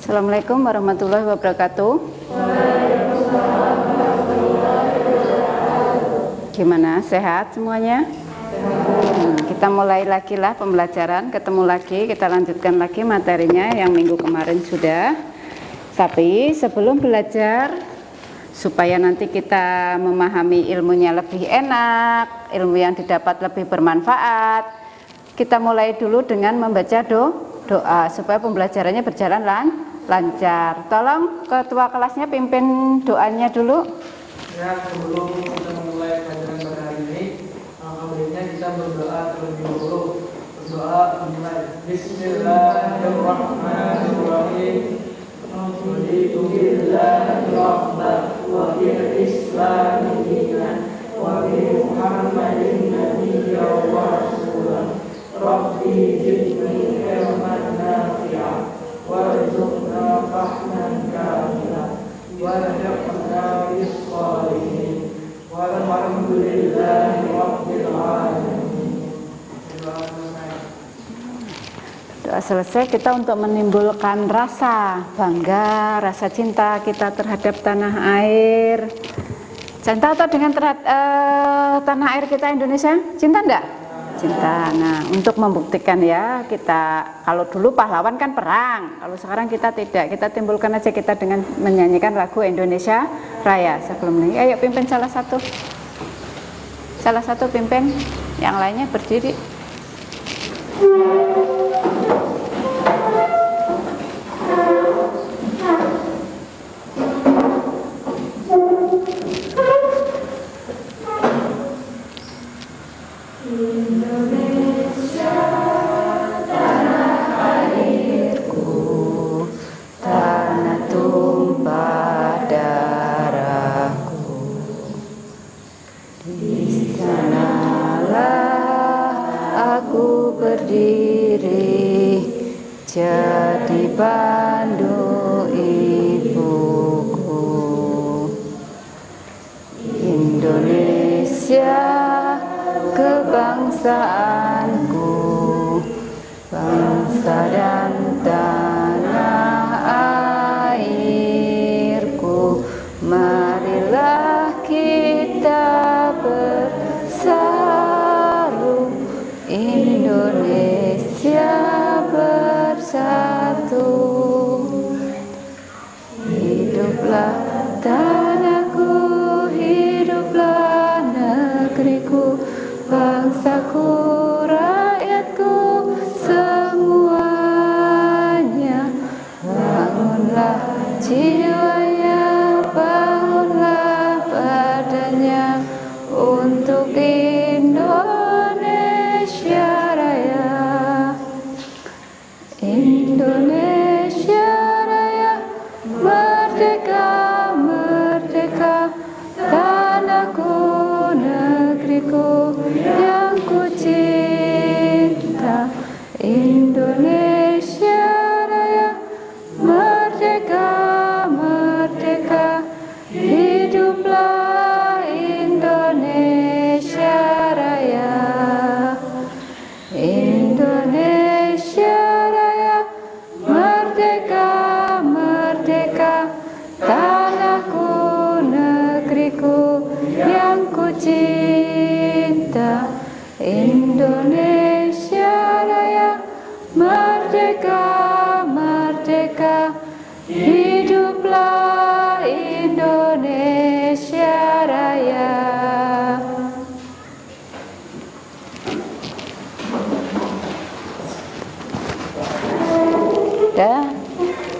Assalamualaikum warahmatullahi wabarakatuh. Gimana, sehat semuanya? Kita mulai lagi lah pembelajaran, ketemu lagi, kita lanjutkan lagi materinya yang minggu kemarin sudah. Tapi sebelum belajar, supaya nanti kita memahami ilmunya lebih enak, ilmu yang didapat lebih bermanfaat, kita mulai dulu dengan membaca doa supaya pembelajarannya berjalan lancar. Tolong ketua kelasnya pimpin doanya dulu. Ya, sebelum kita memulai pelajaran pada hari ini, baiknya kita berdoa terlebih dahulu. Berdoa mulai. Bismillahirrahmanirrahim. Raditu billahi rabban wa bil islami dinan wa bi Muhammadin nabiyyan wa rasulan. Rabbi zidni ilman nafi'an warzuqna fahman kamilan warzuqna bis-shalihin walhamdulillahi rabbil alamin. Doa selesai, kita untuk menimbulkan rasa bangga, rasa cinta kita terhadap tanah air. Cinta atau dengan tanah air kita Indonesia? Cinta enggak? Cinta. Nah, untuk membuktikan ya, kita kalau dulu pahlawan kan perang, kalau sekarang kita tidak, kita timbulkan aja kita dengan menyanyikan lagu Indonesia Raya. Sebelum ini, ayo pimpin salah satu pimpin, yang lainnya berdiri. Jadi pandu ibuku, Indonesia kebangsaanku, bangsa dan tanah airku. Marilah kita bersatu, Indonesia bersatu. Hiduplah tanahku, hiduplah negeriku, bangsaku, rakyatku semuanya. Bangunlah jiwanya, bangunlah badannya untuk Indonesia Raya. Indonesia Raya, merdeka, merdeka, tanahku, negeriku yang ku cinta. Indonesia Raya, merdeka, merdeka, hiduplah Indonesia Raya. Indonesia Raya, merdeka, merdeka, tanahku, negeriku yang ku cinta. Indonesia Raya, merdeka, merdeka, hiduplah Indonesia Raya.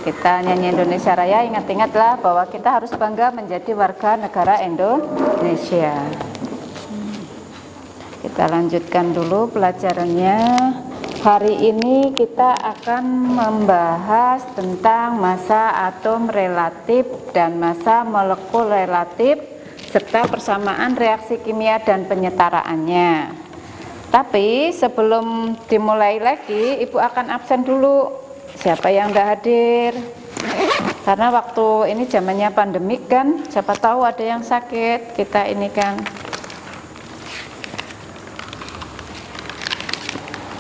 Kita nyanyi Indonesia Raya, ingat-ingatlah bahwa kita harus bangga menjadi warga negara Indonesia. Kita lanjutkan dulu pelajarannya. Hari ini kita akan membahas tentang massa atom relatif dan massa molekul relatif serta persamaan reaksi kimia dan penyetaraannya. Tapi sebelum dimulai lagi, Ibu akan absen dulu. Siapa yang tidak hadir? Karena waktu ini zamannya pandemik kan, siapa tahu ada yang sakit, kita ini kan.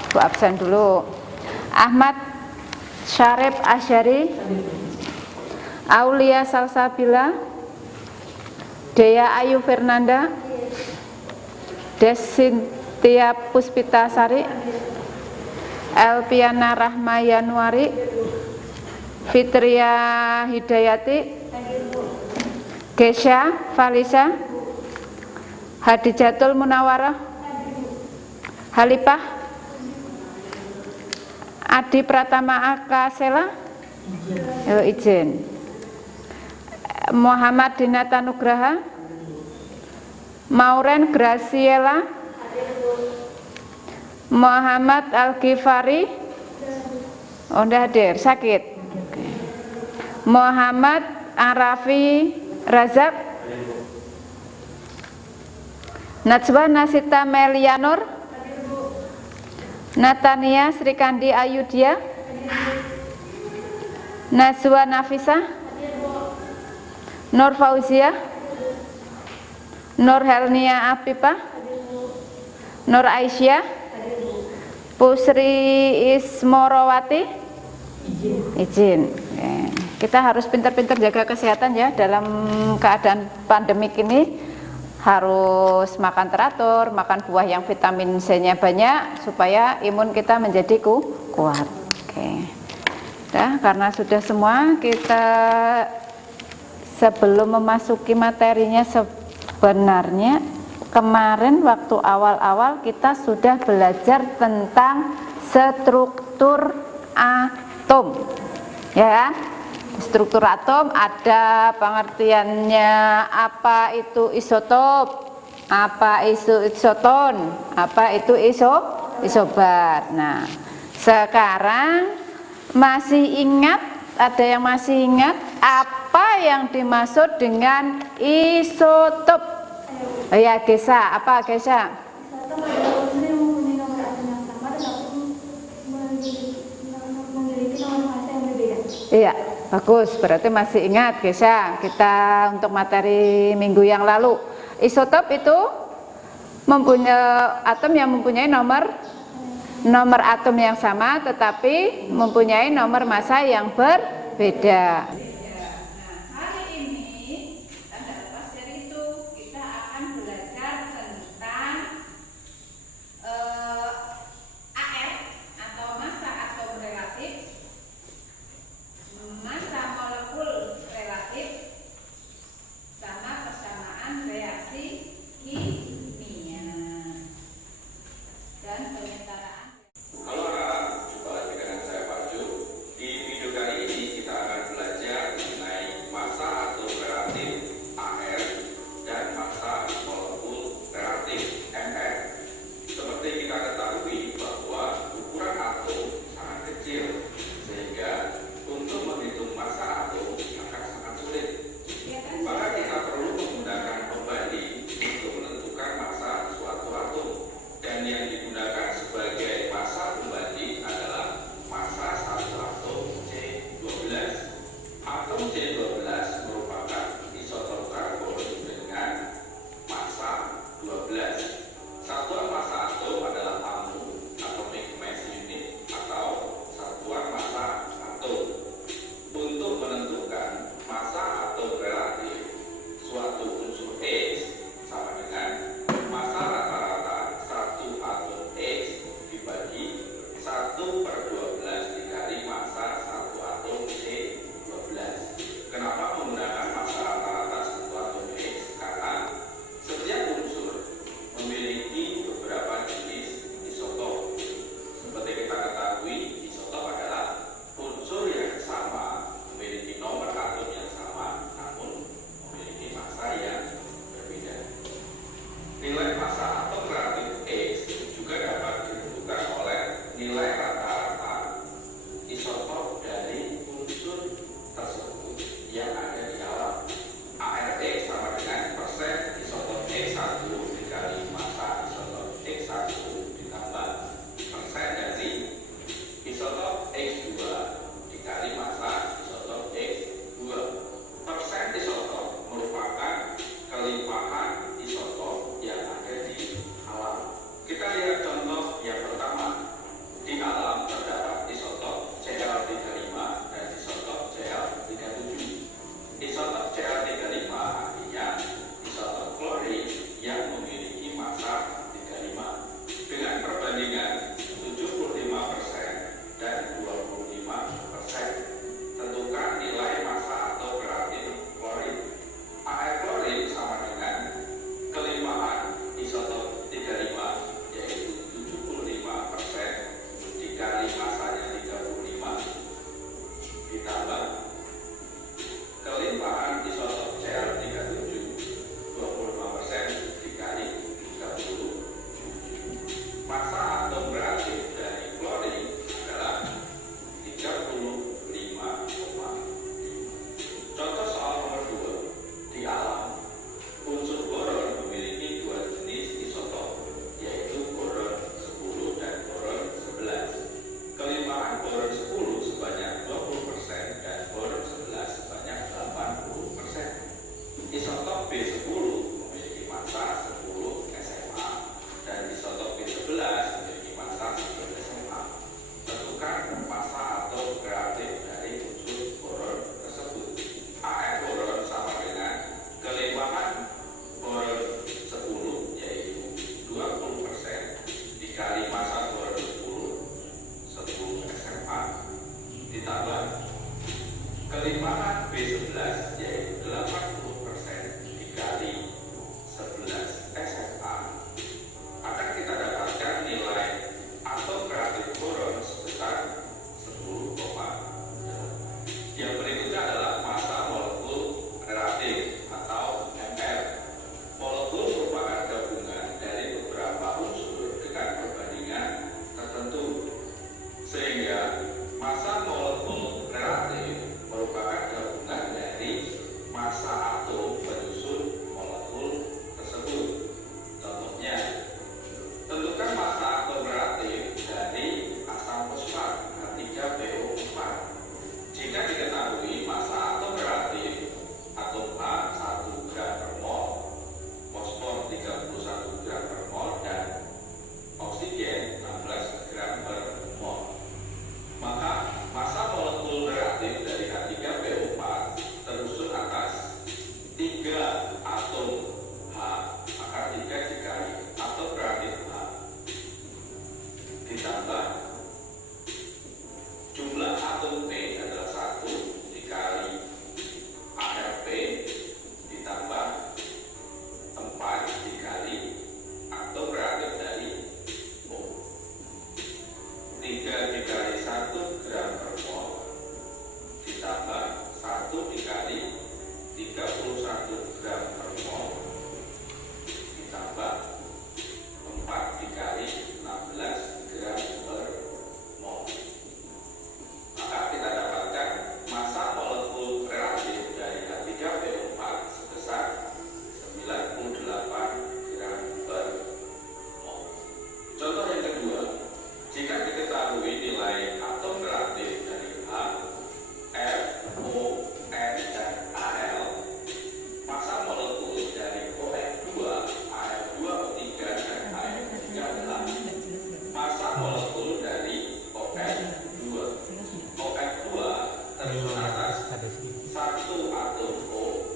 Ibu absen dulu. Ahmad Syarif Asyari, Aulia Salsabila, Dea Ayu Fernanda, Desintia Puspita Sari, Elpiana Rahma Yanuari, Fitria Hidayati, Gesha Falisa, Hadijatul Munawarah, Halipah, Adi Pratama Akasela, izin. Muhammad Dinata Nugraha, Mauren Graciela, Muhammad Al-Ghifari, oh enggak hadir, sakit. Muhammad Arafi Razak, Najwa Nasita Melianur, Natania Srikandi Ayudya, Nazwa Nafisa, Nur Fauzia, Nur Helnia Afifah, Nur Aisyah, Pusri Ismorowati, izin. Kita harus pintar-pintar jaga kesehatan ya, dalam keadaan pandemik ini harus makan teratur, makan buah yang vitamin C-nya banyak supaya imun kita menjadi kuat. Oke. Nah, karena sudah semua, kita sebelum memasuki materinya, sebenarnya kemarin waktu awal-awal kita sudah belajar tentang struktur atom, ya kan? Struktur atom ada pengertiannya, apa itu isotop, apa itu isoton, apa itu isobar. Nah, sekarang masih ingat, ada yang masih ingat apa yang dimaksud dengan isotop? Oh ya, Gesa, apa Gesa? Isotop adalah unsur yang mempunyai nomor atom yang sama tetapi memiliki nomor massa yang berbeda. Iya, bagus, berarti masih ingat Gesa, kita untuk materi minggu yang lalu. Isotop itu mempunyai atom yang mempunyai nomor atom yang sama tetapi mempunyai nomor massa yang berbeda. Kita lihat contoh yang pertama. Di alam terdapat isotop Cl3 atom P adalah 1 dikali ALP ditambah 4 dikali atom reaktif dari O. 3 dikali 1 gram per mol ditambah 1 dikali 31 gram per mol ditambah 4 dikali 16 gram per mol. Maka kita dapatkan massa molekul relatif dari H3PO4 sebesar 98 gram per mol. Contoh yang kedua, jika diketahui nilai atom relatif dari H, F, O, N, dan Al, massa molekul dari OF2, AF2, O3, dan AF3 adalah massa molekul dari OF2. OF2 tersusun atas 1 atom O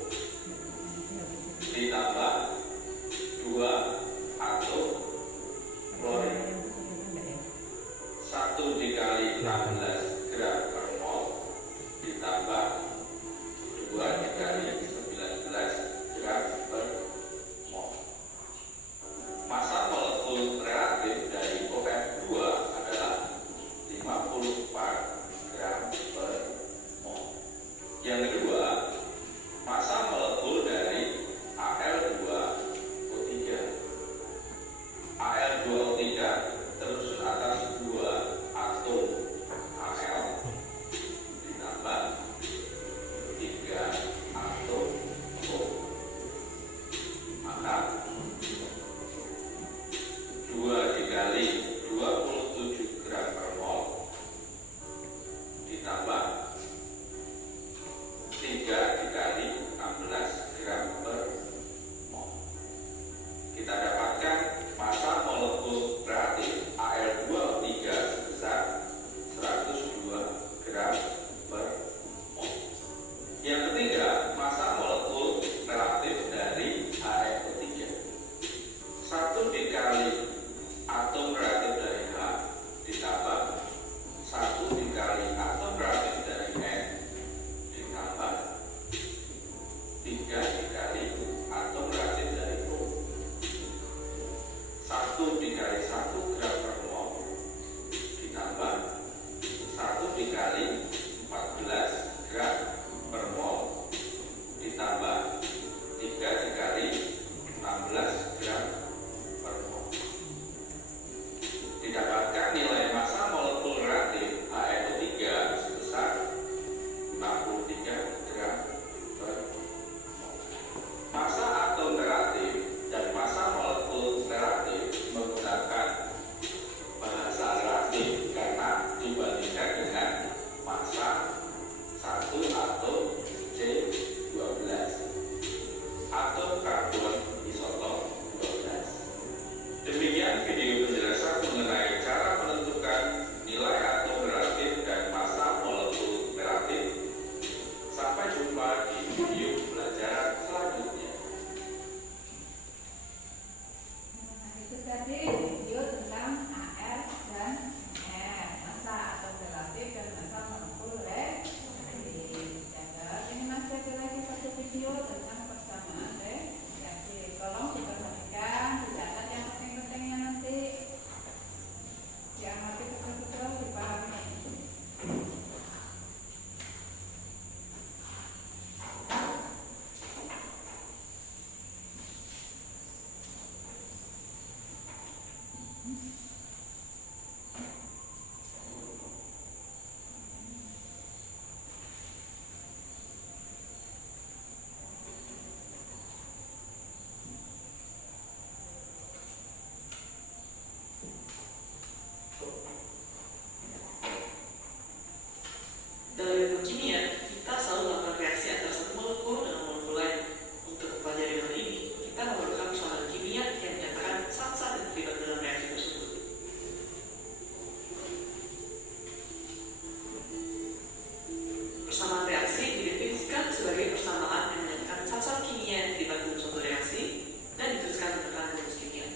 ditambah 2 atom klorin. 1 dikali 16 gram per mol ditambah 2 dikali 19 gram per mol. Massa molekul relatif dari OF2 adalah 54 gram per mol. Yang kedua, massa molekul dari Al2O3. Al2O3 tersusun atas 2 atom Al ditambah 3 atom O. Maka 2 dikali 27 gram per mol ditambah 3 dikali 16 gram per mol. Kita dapatkan massa molekul reaktif Al2O3 sebesar 102 gram per mol. Yang ketiga, massa molekul relatif dari HFO3. 1 dikali atom reaktif dari H ditambah 1 dikali atom reaktif dari N ditambah 3 dikali atom reaktif dari O. 1 dikali 1 gram per mol ditambah 1 dikali 14 gram per mol ditambah 3 dikali 16 gram per mol. Didapatkan nilai massa molekul reaktif HNO3 sebesar 63 gram per mol. Massa atom reaktif dan massa molekul reaktif menggunakan bahasa relatif karena dibandingkan dengan massa 1 atom C12 atom karbon isotop 12. Demikian video penjelasan mengenai cara menentukan nilai atom relatif dan massa molekul relatif. Sampai jumpa di video pelajaran selanjutnya. Itu tadi video tentang AR dan R, massa atom relatif dan massa molekul relatif. Ini masih ada lagi satu video tentang persamaan reaksi. Tolong diperhatikan, dicatat yang penting-pentingnya nanti. Yang nanti betul-betul dipahami. Dalam ilmu kimia, kita selalu melakukan reaksi antara satu molekul dengan molekul lain. Untuk mempelajari hal ini, kita memerlukan persamaan kimia yang menyatakan zat-zat yang terlibat dalam reaksi tersebut. Persamaan reaksi didefinisikan sebagai persamaan yang menyatakan zat-zat kimia yang terlibat dalam suatu reaksi dan dituliskan berdasarkan rumus kimia.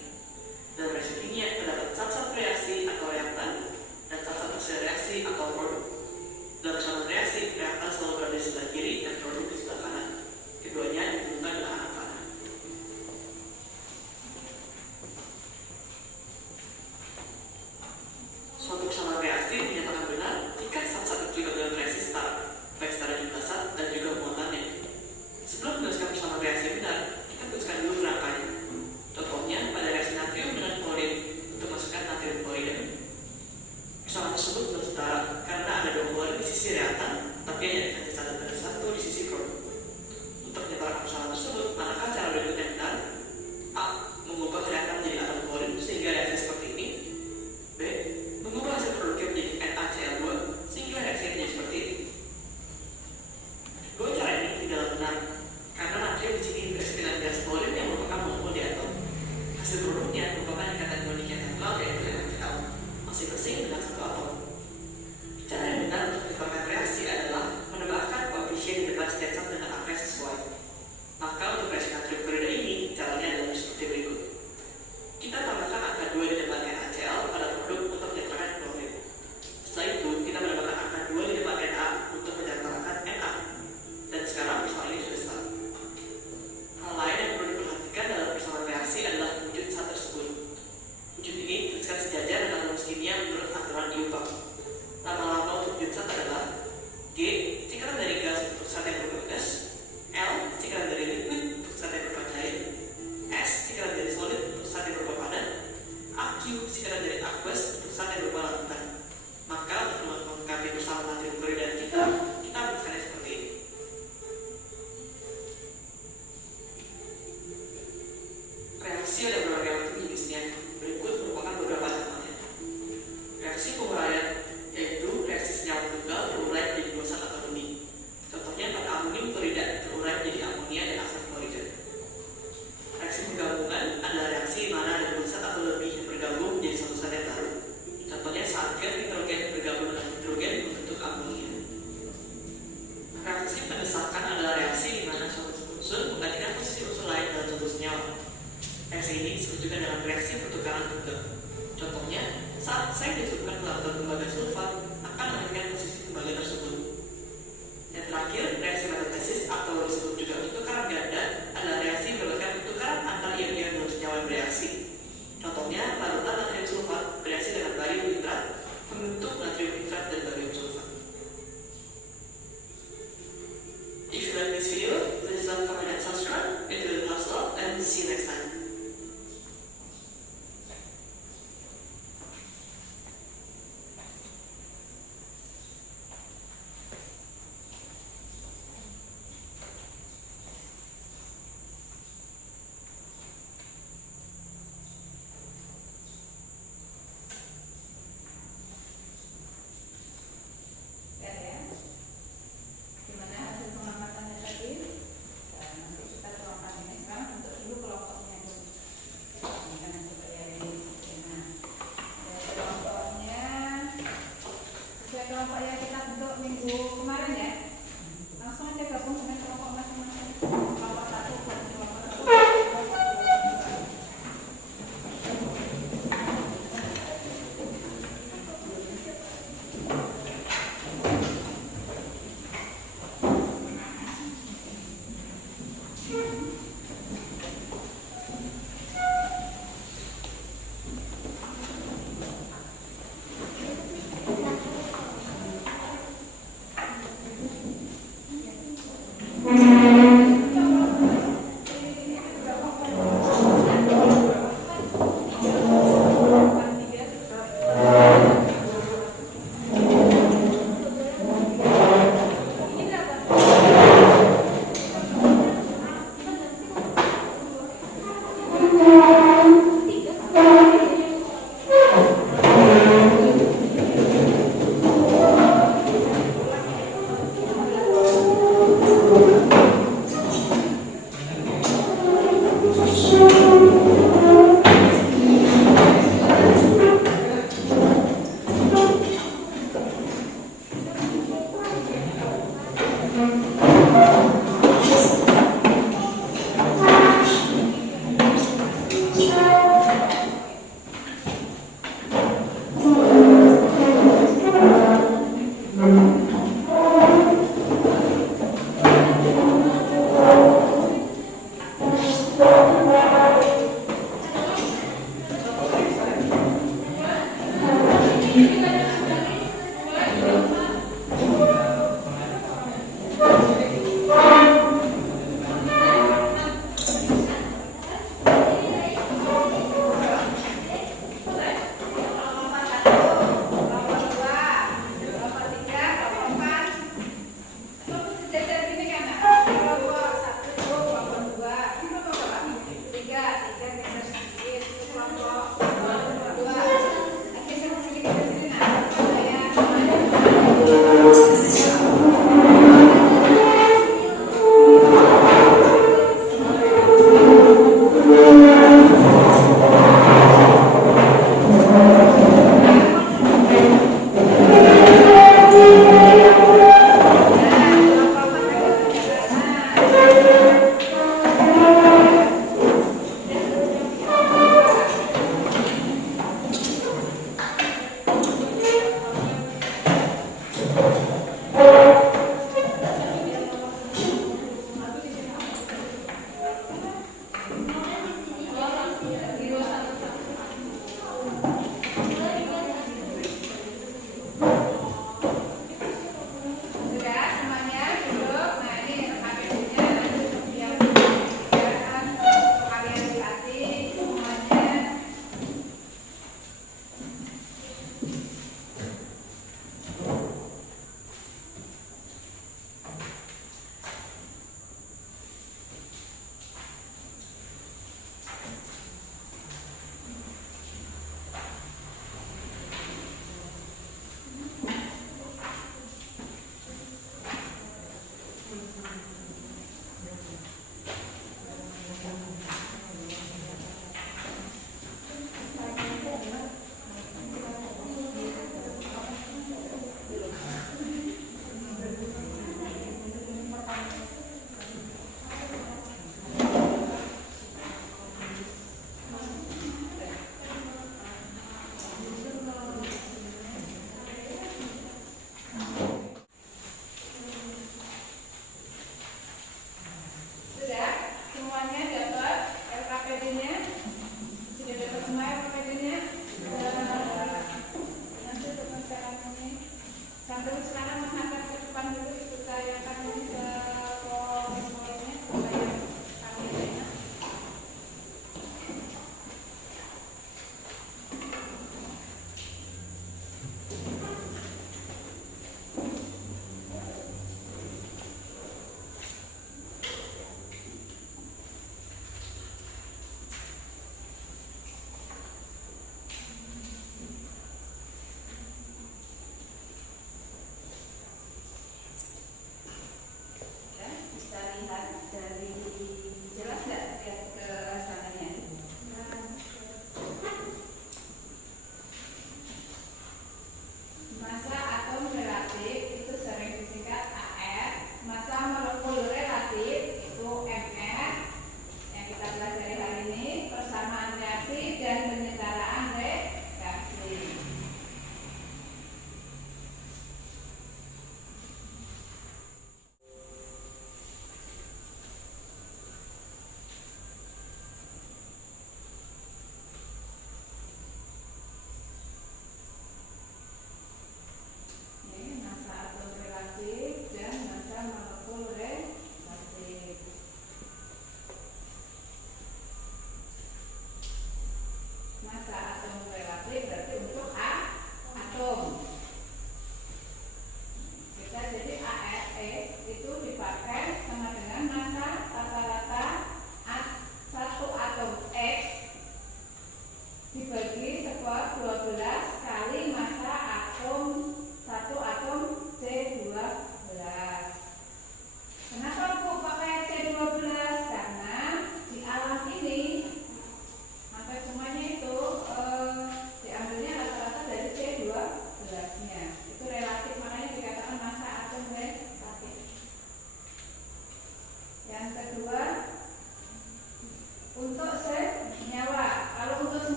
Dalam reaksi kimia terdapat zat-zat reaksi atau reaktan dan zat-zat hasil reaksi atau produk. minggu kemarin ya. Langsung aja gabung dengan kelompok masing-masing. Kelompok 1 buat kelompok 1.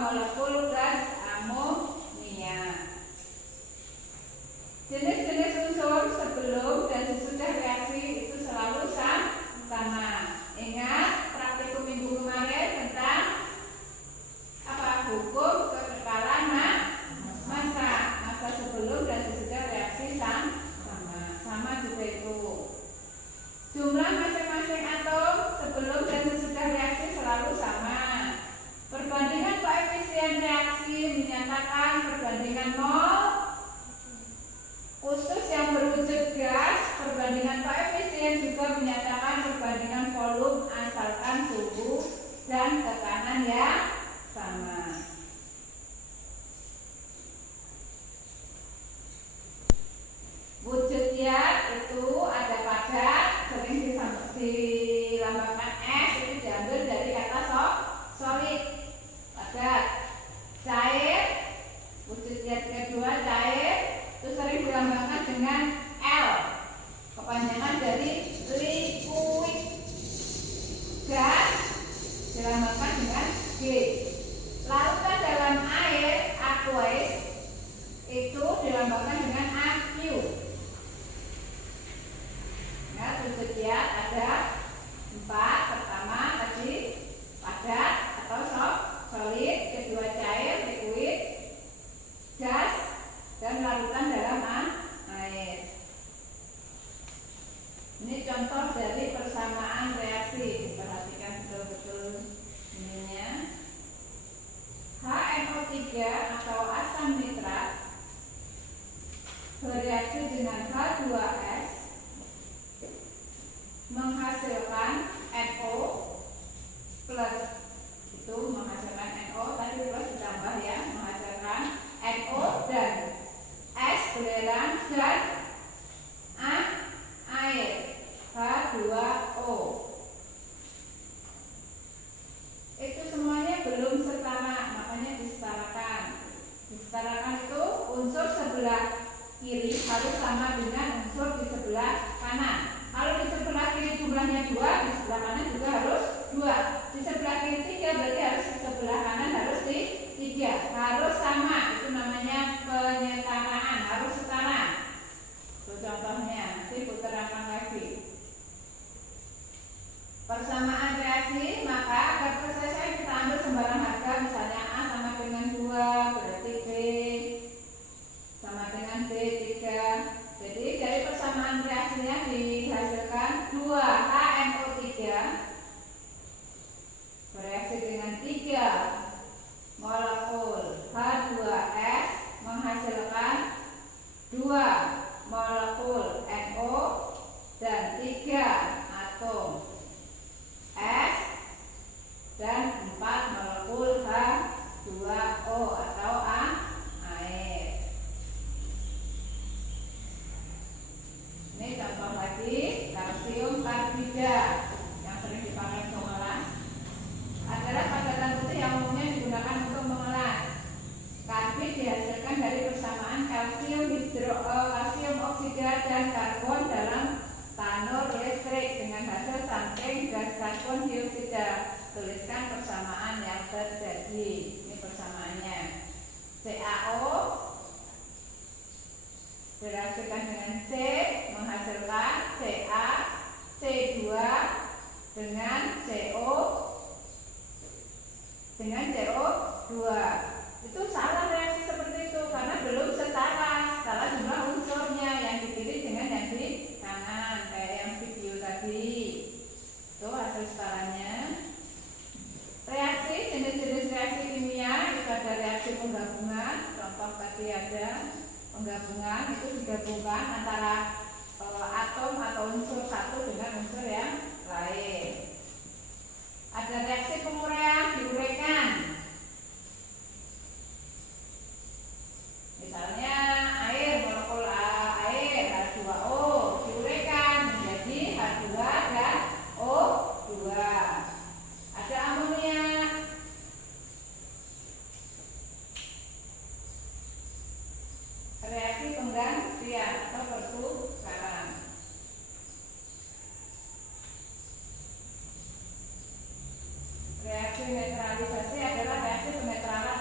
molekul gas amonia. Jenis-jenis unsur sebelum dan sesudah reaksi itu selalu sama. Ingat praktikum minggu kemarin tentang apa? Hukum kekekalan massa. Massa sebelum dan sesudah reaksi sama juga itu. Jumlah masing-masing atom sebelum dan sesudah reaksi selalu sama. Perbandingan koefisien reaksi menyatakan perbandingan mol khusus yang berwujud gas. Perbandingan koefisien juga menyatakan perbandingan volume asalkan suhu dan tekanan yang sama. Wujudnya itu ada padat, sering dilambangkan S, itu diambil dari kata solid, padat. Cair, wujudnya kedua cair, itu sering dilambangkan dengan L, kepanjangan dari liquid. Gas dilambangkan dengan G. Larutan dalam air, aqueous, itu dilambangkan dengan AQ. Nah, wujudnya ada 4. Pertama tadi padat atau solid, kedua cair, liquid, gas, dan larutan dalam air. Ini contoh dari persamaan reaksi. Perhatikan betul-betul ininya. HNO3 atau asam nitrat bereaksi dengan H2S menghasilkan NO plus, itu menghasilkan NO, tadi plus ditambah ya, menghasilkan NO dan S belerang dan air H2O. Itu semuanya belum setara, makanya disetarakan. Disetarakan itu unsur sebelah kiri harus sama dengan unsur di sebelah kanan. Kalau di sebelah kiri jumlahnya 2, di sebelah kanan juga harus 2. Di sebelah kiri 3 berarti harus di sebelah kanan harus 3. Harus sama, itu namanya penyetaraan, harus setara. Itu contohnya, nanti putarkan lagi. Persamaan reaksi, maka agar selesai kita ambil sembarang harga, misalnya A sama dengan 2, berarti B sama dengan B 3. Jadi dari persamaan reaksinya dihasilkan 2HNO3 bereaksi dengan 3 molekul H2S menghasilkan 2 molekul NO dan 3 atom S dan 4 molekul H2O atau air. Ini contoh lagi, kalsium karbida yang sering dipakai untuk mengelas adalah padatan putih yang umumnya digunakan untuk mengelas. Karbid dihasilkan dari persamaan kalsium oksida dan karbon dalam tanur listrik dengan hasil samping gas karbon dioksida. Tuliskan persamaan yang terjadi. Ini persamaannya. CaO direaksikan dengan C menghasilkan Ca, C2 dengan CO dengan CO2. Itu salah reaksi seperti itu karena belum setara jumlah unsurnya, yang di kiri dengan yang di kanan kayak yang video tadi. Itu hasil setaranya. Reaksi, jenis-jenis reaksi kimia itu ada reaksi penggabungan. Contoh tadi ada penggabungan, itu digabungkan antara atom atau unsur satu dengan unsur yang lain. Ada reaksi penguraian, diuraikan. Misalnya air, molekul air H2O diuraikan menjadi H2 dan O2. Ada amonia. Reaksi penggantian atau pertukaran. Reaksi neutralisasi adalah reaksi penetralan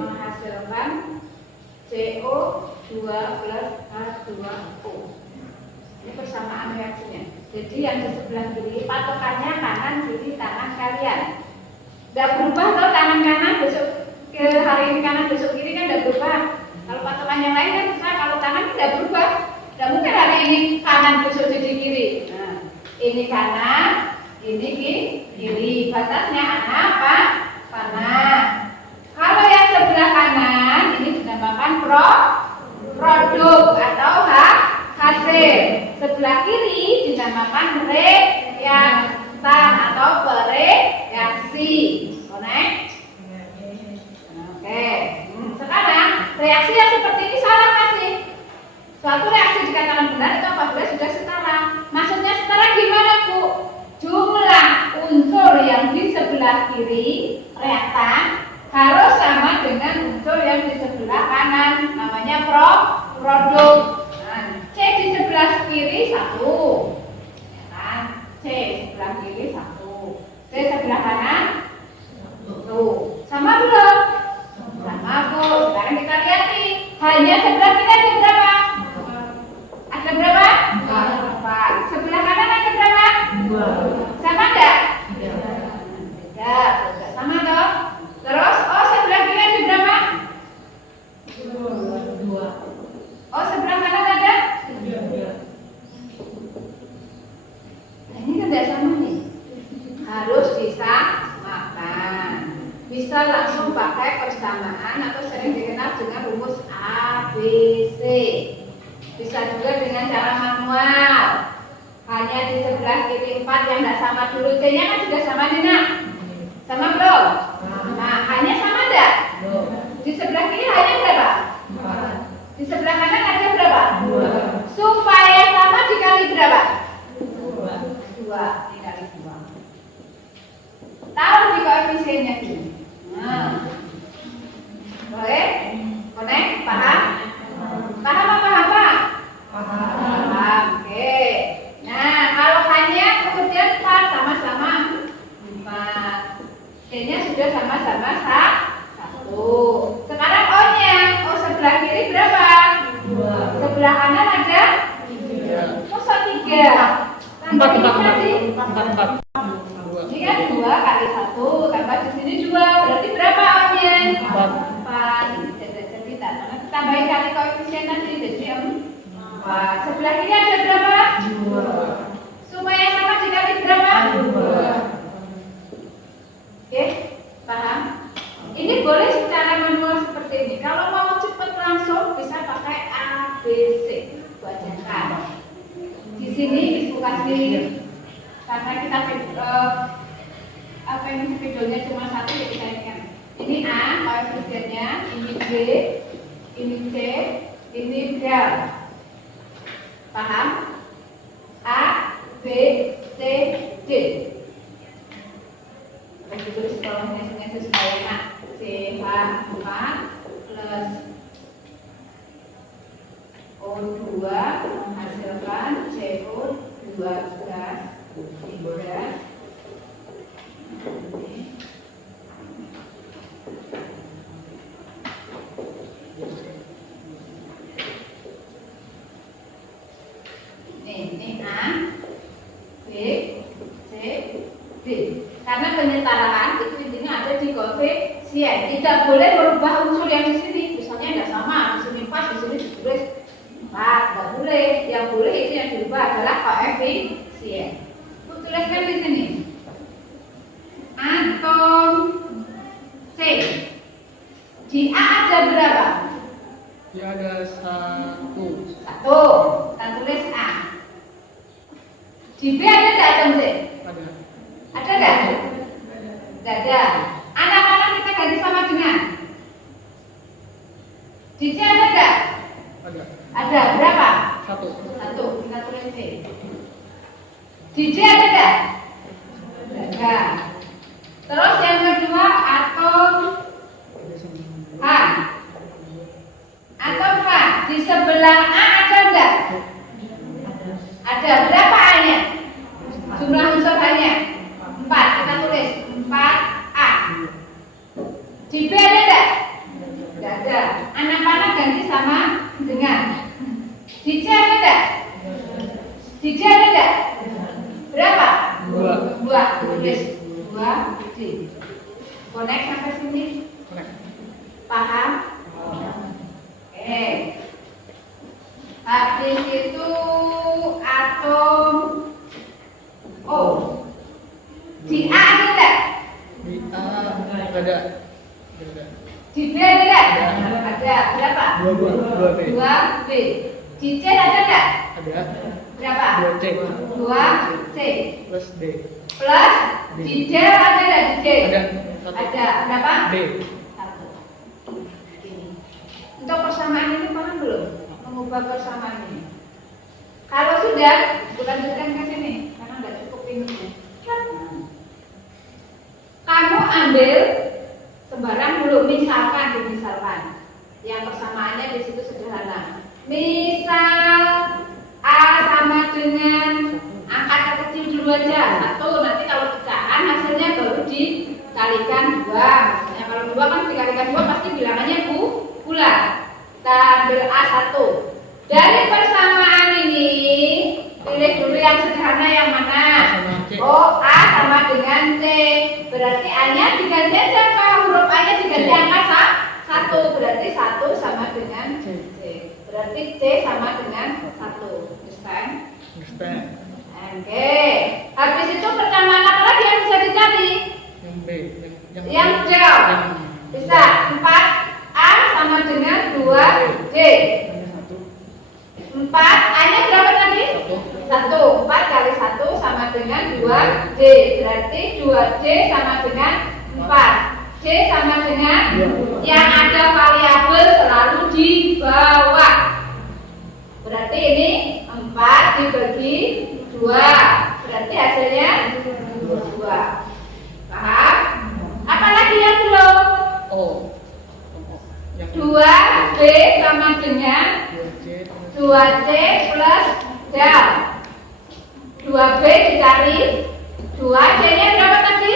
menghasilkan CO2 plus H2O. Ini persamaan reaksinya. Jadi yang di sebelah kiri patokannya kanan kiri tangan kalian. Tidak berubah kalau tangan kanan besok ke hari ini kanan besok kiri kan tidak berubah. Kalau patokan yang lain kan bisa, kalau tangan tidak berubah. Tidak mungkin hari ini kanan besok jadi kiri. Nah, ini kanan, ini kiri. Batasnya anak apa? Panah. Kalau yang sebelah kanan ini dinamakan produk atau hasil. Sebelah kiri dinamakan reaktan atau bereaksi. Connect? Oke. Sekarang reaksi yang seperti ini salah kasih. Suatu reaksi dikatakan benar itu apabila sudah setara. Maksudnya setara gimana, Bu? Jumlah unsur yang di sebelah kiri reaktan harus sama dengan unsur yang di sebelah kanan, namanya produk. Nah, C di sebelah kiri 1, ya kan? C sebelah kiri 1, C sebelah kanan 1. Sama belum? Sama, Bu. Sekarang kita lihat nih, hanya sebelah kiri ada berapa? Ada berapa? 4. Sebelah kanan ada berapa? 2. Sama enggak? Tidak. Sama toh? Terus sebelah kiri ada berapa? 2. Sebelah kanan ada? 3. Nah, ini kan tidak sama nih. Harus disamakan. Bisa langsung pakai persamaan atau sering dikenal dengan rumus ABC. Bisa juga dengan cara manual. Hanya di sebelah kiri 4 yang tidak sama dulu. C-nya kan sudah sama nih, Nak. Sama belum? Nah, hanya sama enggak? Di sebelah kiri hanya berapa? 4. Di sebelah kanan ada berapa? 2. Supaya sama dikali berapa? 2 dikali 2. Taruh di koefisiennya dulu. Nah. Boleh? Connect? Paham? Paham apa? Paham. Oke. Nah, kalau hanya kemudian 4 sama-sama 4. C-nya sudah sama-sama 1. Sekarang O-nya. O sebelah kiri berapa? 2. Sebelah kanan ada? 3. Masa 3? 4. Ini kan 2 kali 1 tambah di sini 2. Berarti berapa O-nya? 4. Jadi tambahin kali koefisien tadi jadi 4. Sebelah kiri ada berapa? 2. Supaya sama dikali berapa? 2. Oke, paham? Ini boleh secara manual seperti ini. Kalau mau cepat langsung bisa pakai ABC. Bacakan. Di sini Ibu kasih karena kita ini videonya cuma 1 ya kita ingat. Ini A koefisiennya, ini B, ini C, ini D. Paham? A, B, C, D. Ditulis bawahnya supaya enak. CH4 plus O2 menghasilkan CO2 gas 3. Ini A, B, C, D. Karena penyetaraan itu intinya ada di koefisien. Tidak boleh merubah unsur yang di sini. Misalnya tidak sama, di sini 4, di sini ditulis 4. Tidak boleh. Yang boleh itu yang dirubah adalah koefisien. Aku tuliskan di sini. Atom C. Di A ada berapa? Dia ada 1. 1. Kita tulis A. Di B ada tidak atom C? Ada. Ada enggak? Tidak ada. Anak-anak kita ganti sama dengan di C ada enggak? Ada. Ada. Berapa? 1. Kita tulis C. Di D ada enggak? Ada. Terus yang kedua atom H. Atom H di sebelah A ada enggak? Ada. Berapa A-nya? Jumlah unsur H-nya 4. Kita tulis 4A. Di B ada enggak? Habis itu atom O. Di A ada enggak? Di A ada. Di B ada enggak? Ada. Berapa? 2 B. 2 B. Di C ada enggak? Ada. Berapa? 2 C 2 C. plus D. Plus di D ada enggak? Di D? Ada. Ada. Berapa? D. 1. Ini. Untuk persamaan ini paham belum? Mengubah persamaan ini. Kalau sudah, lanjutkan ke sini karena enggak cukup ini. Kamu ambil sembarang dulu, misalkan yang persamaannya di situ sederhana. Misal A sama dengan angka terkecil dulu aja 1, nanti kalau pecahan hasilnya baru dikalikan 2. Misalnya kalau 2 kan dikalikan 2 pasti bilangannya bulat. Kita ambil A1. Dari persamaan ini pilih dulu yang sederhana yang mana? Oh, A sama dengan C. Berarti A-nya diganti aja, Kak. Huruf A-nya diganti angka 1. Berarti 1 sama dengan C. Berarti C sama dengan 1. Understand? Oke. Habis itu persamaan apa lagi yang bisa dicari? Yang B. Yang jauh. Bisa. 4A sama dengan 2J. 4 A-nya berapa tadi? 1. 4 kali 1 sama dengan 2J. Berarti 2J sama dengan 4. J sama dengan yang ada variabel selalu di bawah. Berarti ini 4 dibagi 2. Berarti hasilnya 2. Paham? Apalagi yang belum? O. 2B sama dengan 2C plus del. 2B dicari. 2C-nya berapa tadi?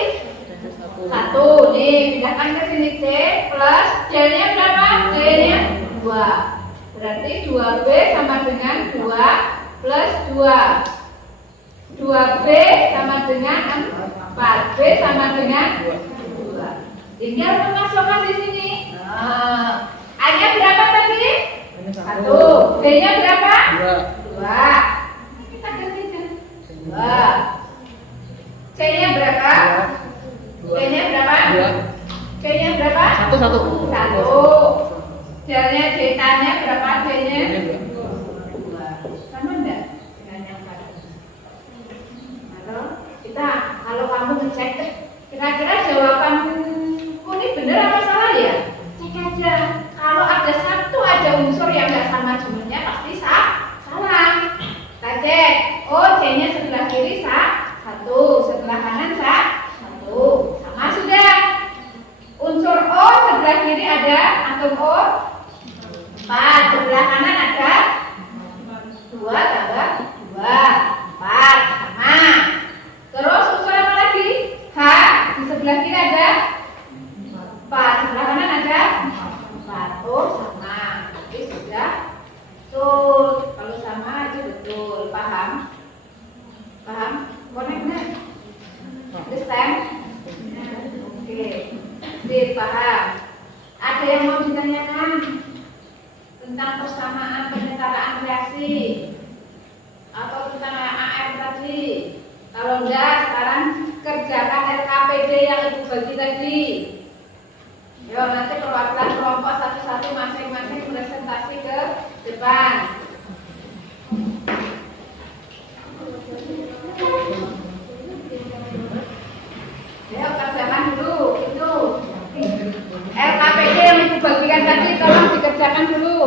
1. Nih, pindahkan ke sini C plus D-nya berapa? D-nya 2. Berarti 2B sama dengan 2 plus 2. 2B sama dengan 4. B sama dengan 2. Tinggal memasukkan di sini. A-nya berapa tadi? 1. B-nya berapa? 2. Kita gantikan 2. C-nya berapa? C-nya berapa? C-nya berapa? 1. D-nya D-nya berapa? D-nya 2. Sama enggak dengan yang tadi? Kalau kamu ngecek kira-kira jawabanku ini benar apa salah ya? Cek aja. Kalau ada satu aja unsur yang nggak sama jumlahnya pasti salah. Kita cek. Oh, C-nya sebelah kiri 1, sebelah kanan 1. Sama sudah. Unsur O sebelah kiri ada atom O 4, sebelah kanan ada 2 tambah 2, 4 sama. Terus unsur apa lagi? H di sebelah kiri ada 4, sebelah kanan ada 4. Oh, sama. Jadi sudah betul. Kalau sama itu betul. Paham? Connect nggak? Understand? Oke. Sip, paham. Ada yang mau ditanyakan tentang persamaan penyetaraan reaksi atau tentang AR tadi? Kalau enggak, sekarang kerjakan LKPD yang Ibu bagi tadi. Yo, nanti perwakilan kelompok satu-satu masing-masing presentasi ke depan. Ayo kerjakan dulu itu LKPD yang Ibu bagikan tadi, tolong dikerjakan dulu.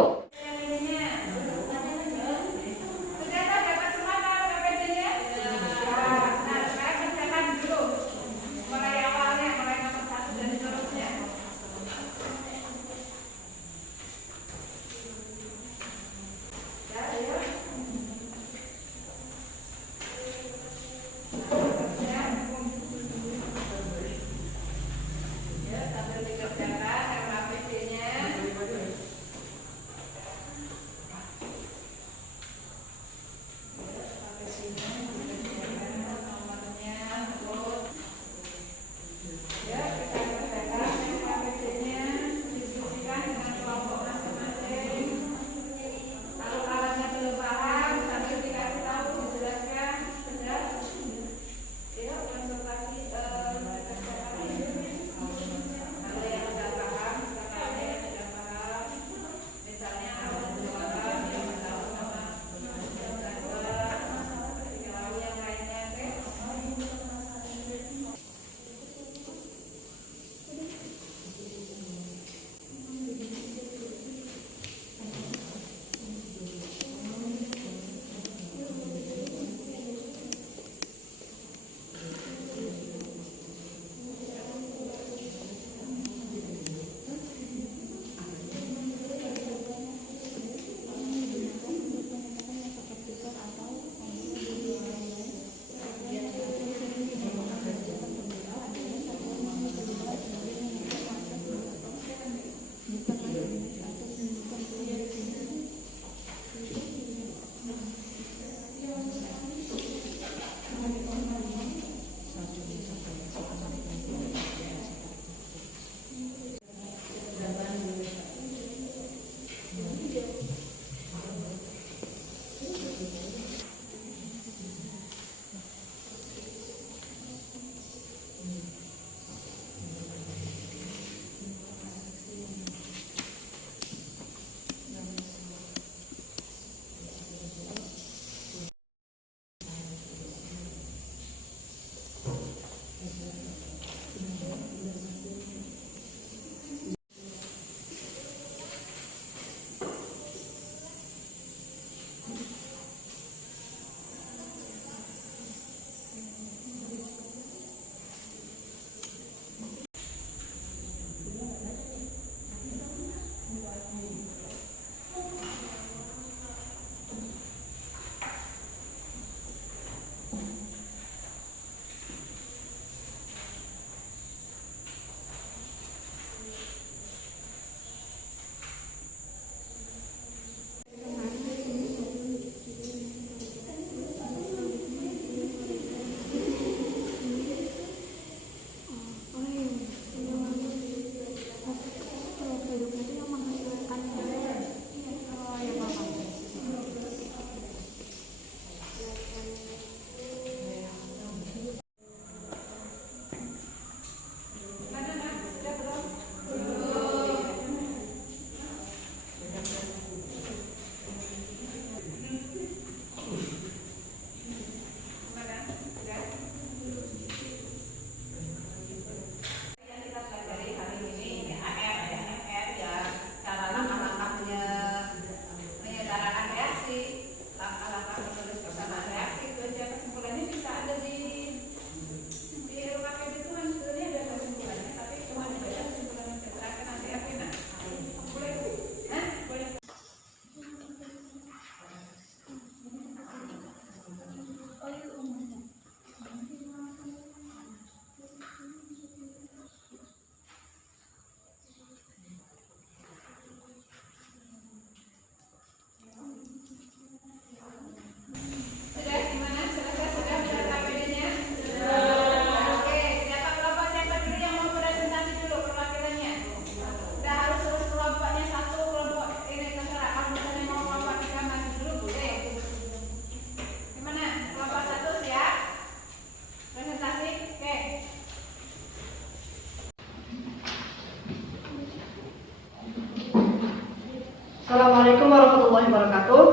Assalamualaikum warahmatullahi wabarakatuh.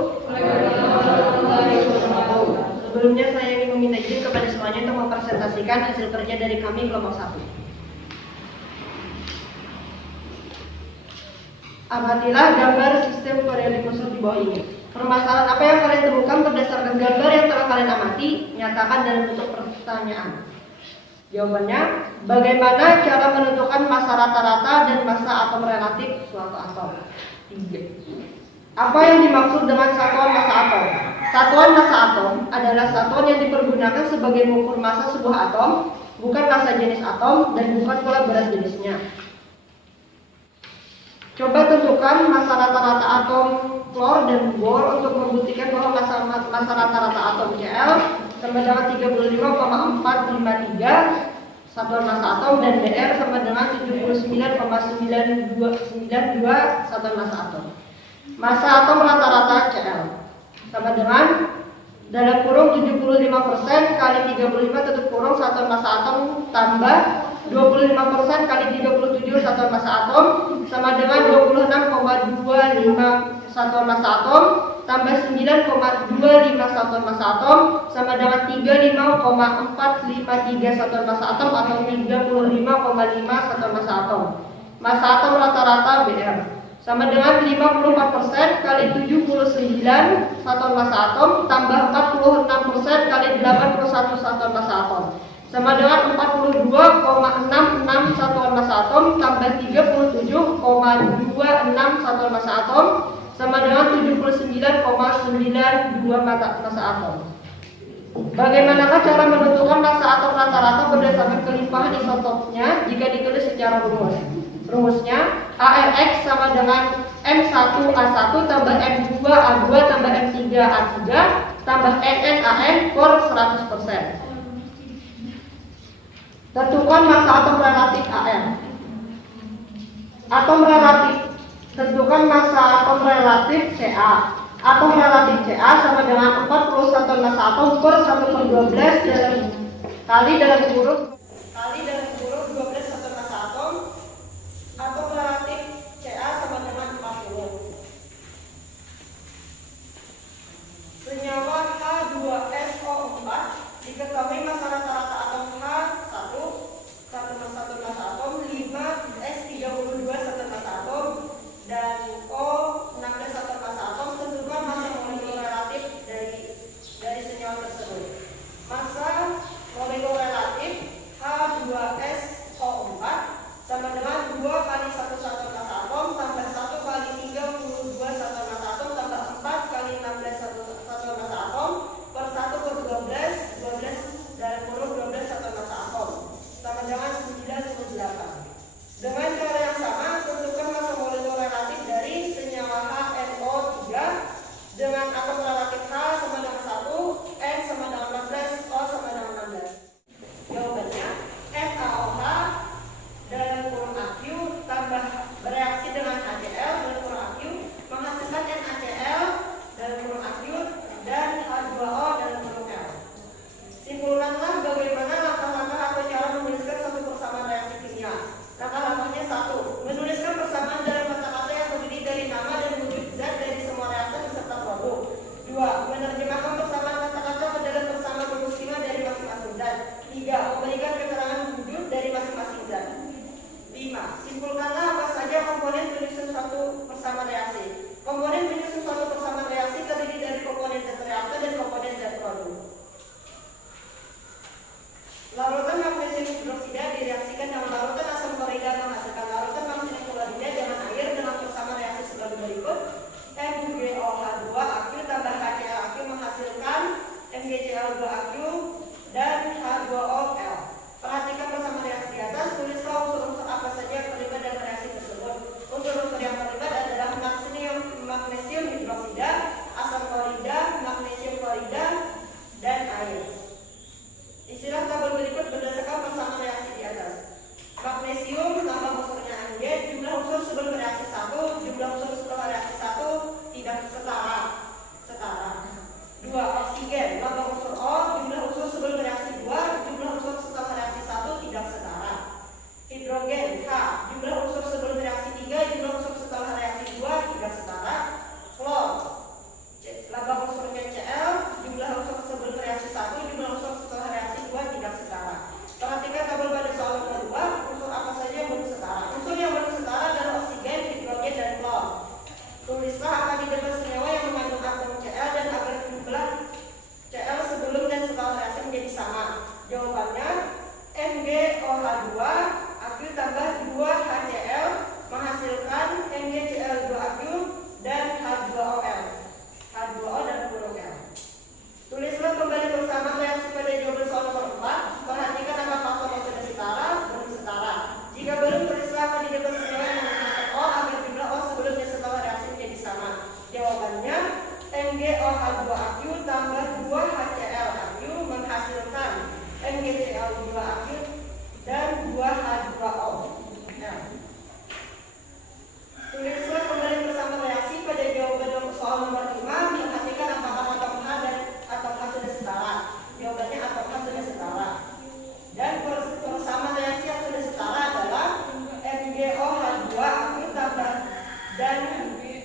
Sebelumnya saya ingin meminta izin kepada semuanya untuk mempresentasikan hasil kerja dari kami kelompok 1. Amatilah gambar sistem periodikus di bawah ini. Permasalahan apa yang kalian temukan berdasarkan gambar yang telah kalian amati, nyatakan dalam bentuk pertanyaan. Jawabannya, bagaimana cara menentukan massa rata-rata dan massa atom relatif suatu atom? 3. Apa yang dimaksud dengan satuan massa atom? Satuan massa atom adalah satuan yang dipergunakan sebagai mengukur massa sebuah atom, bukan massa jenis atom dan bukan pula berat jenisnya. Coba tentukan massa rata-rata atom klor dan bor untuk membuktikan bahwa massa rata-rata atom Cl sama dengan 35,453 satuan massa atom dan Br sama dengan 79,992 satuan massa atom. Massa atom rata-rata Cl sama dengan dalam kurung 75% kali 35 tutup kurung satuan massa atom tambah 25% kali 37 satuan massa atom sama dengan 26,25 satuan massa atom tambah 9,25 satuan massa atom sama dengan 35,453 satuan massa atom atau 35,5 satuan massa atom. Massa atom rata-rata Br sama dengan 54% kali 79 satuan massa atom tambah 46% kali 81 satuan massa atom sama dengan 42,66 satuan massa atom tambah 37,26 satuan massa atom sama dengan 79,92 massa atom. Bagaimanakah cara menentukan massa atom rata-rata berdasarkan kelimpahan isotopnya jika ditulis secara rumus? Rumusnya ARX sama dengan M1A1 tambah M2A2 tambah M3A3 tambah NNAN per 100%. Tentukan massa atom relatif AM. Atom relatif. Tentukan massa atom relatif Ca. Atom relatif Ca sama dengan 40 satuan massa atom per 1/12 dalam kurung 12 satuan massa atom. Atom relatif Ca sama dengan 40. Senyawa H2SO4 diketahui massa rata-rata atom H1 satuan massa atom 5S32 satuan massa atom dan O16 satuan massa atom. Tentukan massa molekul relatif dari senyawa tersebut. Massa molekul relatif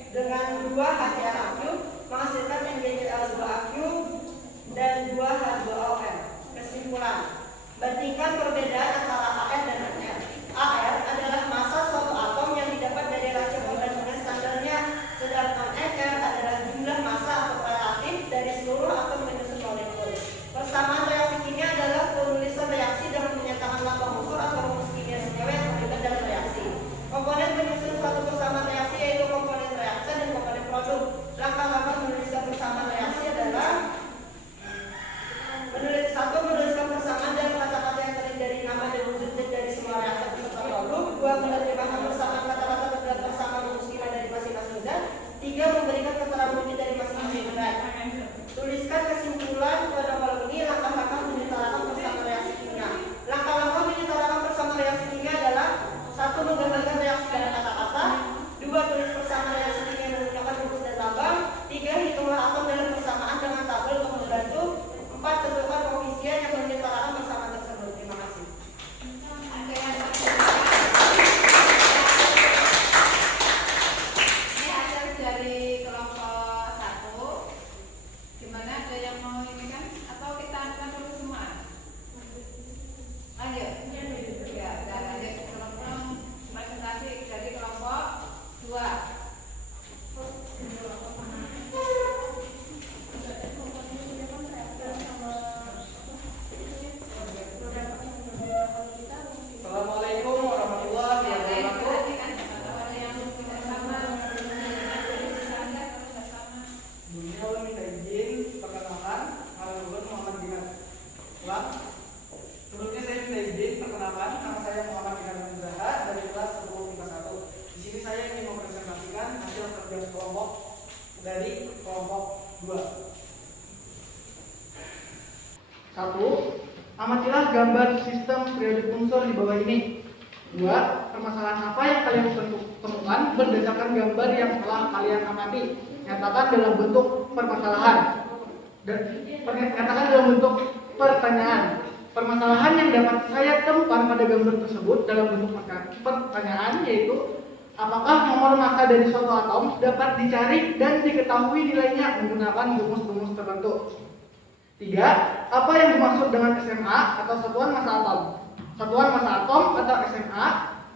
dengan 2 HCl menghasilkan NaCl2 dan 2 H2OL. Kesimpulan, bandingkan perbedaan antara AR dan AR. AR adalah massa suatu atom yang didapat dari rasio konvensional standarnya, sedangkan AR adalah jumlah massa atau relatif dari seluruh atom menyusun molekul. Persamaan reaksi kimia adalah penulisan reaksi dengan menyatakan lambang unsur atau rumus kimia senyawa yang terlibat dalam reaksi. Komponen penyusun suatu persamaan reaksi yaitu komponen reaktan dan komponen produk. Langkah-langkah menuliskan persamaan reaksi adalah menuliskan persamaan dalam kata-kata yang terdiri dari nama dan wujud dari semua reaktan peserta produk. 2. Menerjemahkan persamaan kata-kata terhadap persamaan rumus kimia dari masing-masing zat. 3. Memberikan keterangan wujud dari masing-masing zat. Tuliskan kesimpulan pada kolom ini. Langkah-langkah menyetarakan persamaan reaksi kimia. Langkah-langkah menyetarakan persamaan reaksi kimia adalah 1. Menggambarkan reaksi dengan kata-kata. 2. Tulis persamaan reaksi kimia menggunakan rumus dan lambang. 3. Hitunglah atom dalam persamaan dengan tabel untuk membantu. 4. Tentukan koefisien yang menyetarakan persamaan tersebut. Terima kasih. Ada yang ini hasil dari kelompok 1. Gimana, ada yang mau ini kan? Atau kita akan dulu semua? Lanjut? Ya, udah lanjut ke kelompok presentasi dari kelompok 2. Assalamualaikum warahmatullahi wabarakatuh. Dunia Allah minta izin perkenalkan, nama saya Muhammad Dinar. Sebelumnya saya minta izin perkenalkan, nama saya Muhammad Dinar Muzaha dari kelas 10 IPA 1. Di sini saya ingin mempresentasikan hasil kerja kelompok dari kelompok 2. 1. Amatilah gambar sistem periodik unsur di bawah ini. 2. Permasalahan apa yang kalian temukan berdasarkan gambar yang telah kalian amati. Nyatakan dalam bentuk permasalahan. Dan nyatakan dalam bentuk pertanyaan. Permasalahan yang dapat saya temukan pada gambar tersebut dalam bentuk pertanyaan yaitu apakah nomor massa dari suatu atom dapat dicari dan diketahui nilainya menggunakan rumus-rumus tertentu. 3. Apa yang dimaksud dengan SMA atau satuan massa atom? Satuan massa atom atau SMA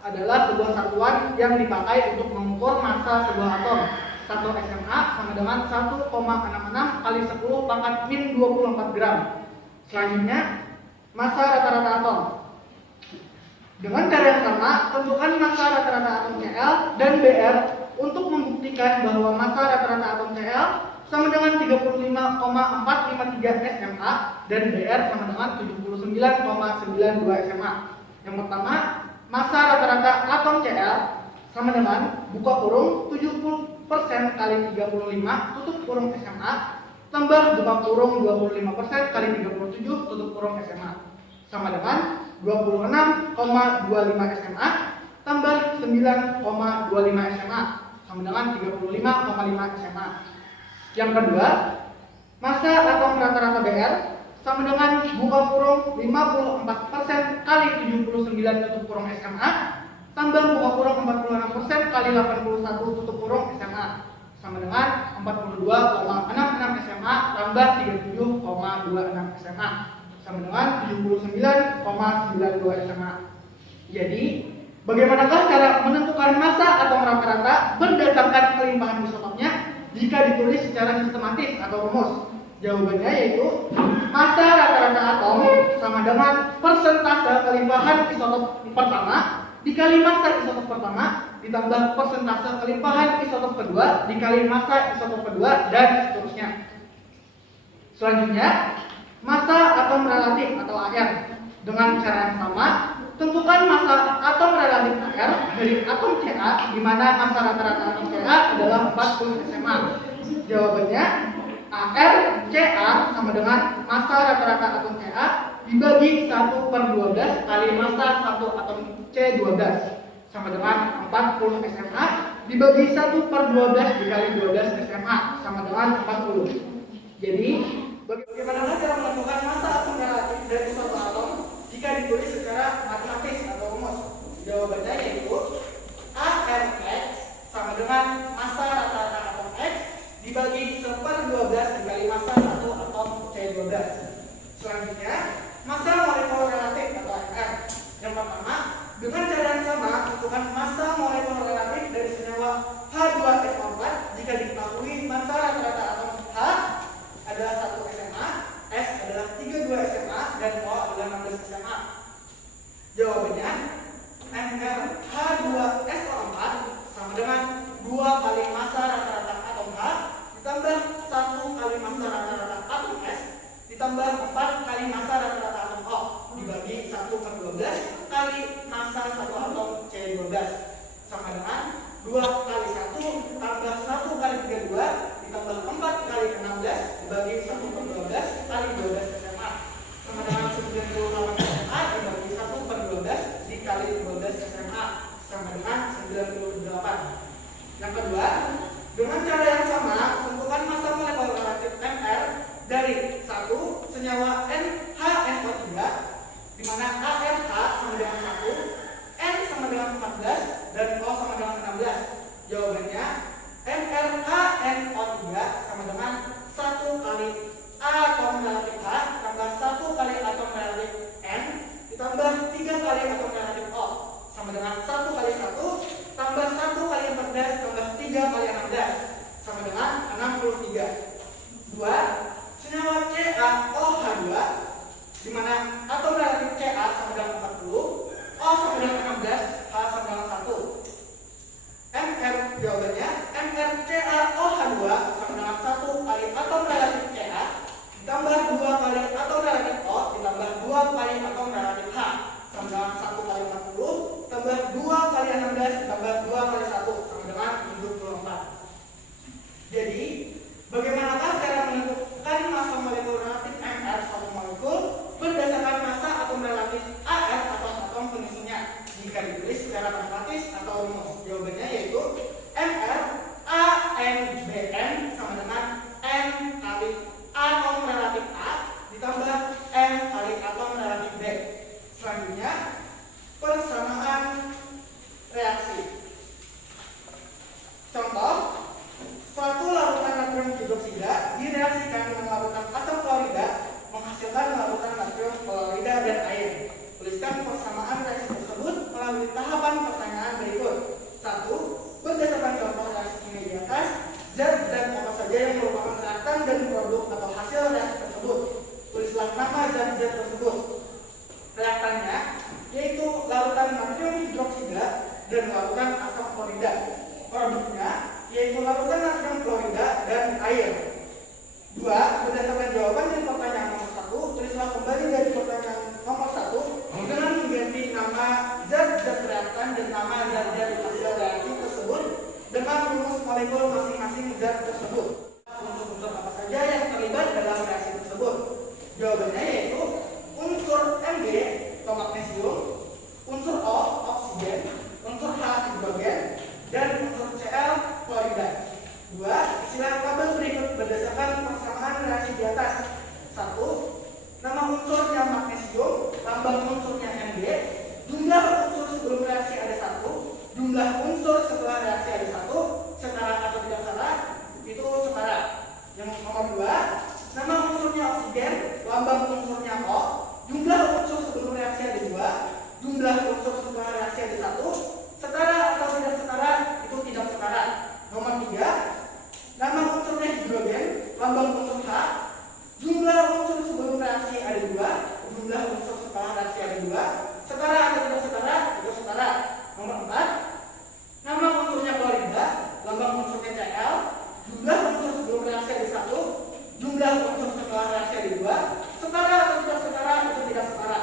adalah sebuah satuan yang dipakai untuk mengukur massa sebuah atom. 1 SMA sama dengan 1,66 kali 10 pangkat min 24 gram. Selanjutnya, massa rata-rata atom. Dengan cara yang sama, tentukan massa rata-rata atom Cl dan Br untuk membuktikan bahwa massa rata-rata atom Cl sama dengan 35,453 SMA dan Br sama dengan 79,92 SMA. Yang pertama, massa rata-rata atom Cl sama dengan buka kurung 70% kali 35 tutup kurung SMA tambah buka kurung 25% kali 37 tutup kurung SMA sama dengan 26,25 SMA tambah 9,25 SMA sama dengan 35,5 SMA. Yang kedua, massa atom rata-rata Br sama dengan buka kurung 54% kali 79 tutup kurung SMA tambah buka kurung 46% kali 81 tutup kurung SMA sama dengan 42,66 SMA tambah 37,26 SMA sama dengan 79,92 SMA. Jadi, bagaimanakah cara menentukan massa atom rata-rata berdasarkan kelimpahan isotopnya jika ditulis secara sistematis atau rumus? Jawabannya yaitu massa rata-rata atom sama dengan persentase kelimpahan isotop pertama dikali massa isotop pertama ditambah persentase kelimpahan isotop kedua dikali massa isotop kedua dan seterusnya. Selanjutnya, massa atom relatif atau AR. Dengan cara yang sama, tentukan massa atom relatif AR dari atom Ca di mana massa rata-rata atom Ca adalah 40 SMA. Jawabannya AR Ca sama dengan massa rata-rata atom Ca dibagi 1/12 kali massa satu atom C12 sama dengan 40 SMA dibagi 1/12 dikali 12 SMA sama dengan 40. Jadi, bagaimana cara menentukan massa atom relatif dari suatu atom jika ditulis secara matematis atau rumus? Jawabannya yaitu ARX sama dengan massa rata-rata dibagi 1/12 dikali massa 1 atom C12. Selanjutnya, massa molekul relatif atau MR. Yang pertama, dengan cara yang sama, tentukan massa molekul relatif dari senyawa H2SO4 jika diketahui massa rata-rata atom H adalah 1 SMA, S adalah 32 SMA, dan O adalah 16 SMA. Jawabannya, MR H2SO4 sama dengan 2 kali massa rata-rata atom H ditambah 1 kali massa rata-rata atom S ditambah 4 kali massa rata-rata atom O dibagi 1/12 kali massa 1 atom C12 sama dengan 2 kali 1 tambah 1 kali 32 ditambah 4 kali 16 dibagi 1/12 kali 12 SMA sama dengan 98 SMA dibagi 1/12 dikali 12 SMA sama dengan 98. Yang kedua, dengan cara yang sama, tentukan massa molekul relatif MR dari 1 senyawa NHNO3 di mana ARH sama dengan 1, N sama dengan 14, dan O sama dengan 16. Jawabannya, MrHNO3 sama dengan 1 kali atom relatif H tambah 1 kali atom relatif N ditambah 3 kali atom relatif O sama dengan 1 kali 1 tambah 1 kali 14 tambah 3 kali 16 sama dengan 63. 2. Senyawa CaOH2 di mana atom relatif Ca sama dengan 40, O sama dengan 16, H sama dengan 1. MR jawabannya MrCaOH2 sama dengan 1 kali atom relatif Ca ditambah 2 kali atom relatif O ditambah 2 kali atom relatif H sama dengan 1 kali 40 tambah 2 kali 16 ditambah 2 kali 1 sama dengan 74. Jadi, bagaimanakah cara menentukan massa molekul relatif MR satu molekul berdasarkan massa atom relatif AR atau atom pengisinya jika ditulis secara matematis atau rumus? Jawabannya yaitu MR ANBN sama dengan N kali atom relatif A ditambah N kali atom relatif B. Selanjutnya, persamaan reaksi. Contoh, suatu larutan natrium hidroksida direaksikan dengan larutan asam klorida menghasilkan larutan natrium klorida dan air. Tuliskan persamaan reaksi tersebut melalui tahapan pertanyaan berikut. 1. Berdasarkan contoh reaksi kimia di atas, zat-zat apa saja yang merupakan reaktan dan produk atau hasil reaksi tersebut. Tulislah nama zat-zat tersebut. Reaktannya yaitu larutan natrium hidroksida dan larutan asam klorida. Produknya yaitu larutan natrium klorida dan air. 2. Berdasarkan jawaban dari pertanyaan nomor 1, tulislah kembali dari pertanyaan nomor 1 dengan mengganti nama zat-zat reaktan dan nama zat-zat hasil reaksi tersebut dengan rumus molekul masing-masing zat tersebut. Unsur-unsur apa saja yang terlibat dalam reaksi tersebut? Jawabannya yaitu unsur Mg atau magnesium, unsur O oksigen, unsur H hidrogen, dan unsur Cl klorida. 2. Isilah tabel berikut berdasarkan persamaan reaksi di atas. 1. Nama unsurnya magnesium, lambang unsurnya Mg, jumlah unsur sebelum reaksi ada 1, jumlah unsur setelah reaksi ada 1, setara atau tidak setara, itu setara. Yang nomor 2, nama unsurnya oksigen, lambang unsurnya O, jumlah unsur sebelum reaksi ada 2, jumlah unsur setelah reaksi ada 1, setara atau tidak setara, itu tidak setara. Nomor 3, nama unsurnya hidrogen, lambang unsur H, jumlah unsur sebelum reaksi ada 2, jumlah unsur setelah reaksi ada 2, setara atau tidak setara, itu setara. Nomor 4, nama unsurnya klorida, lambang unsurnya Cl, jumlah unsur sebelum reaksi ada 1, jumlah unsur setelah reaksi ada 2, setara atau tidak setara, itu tidak setara.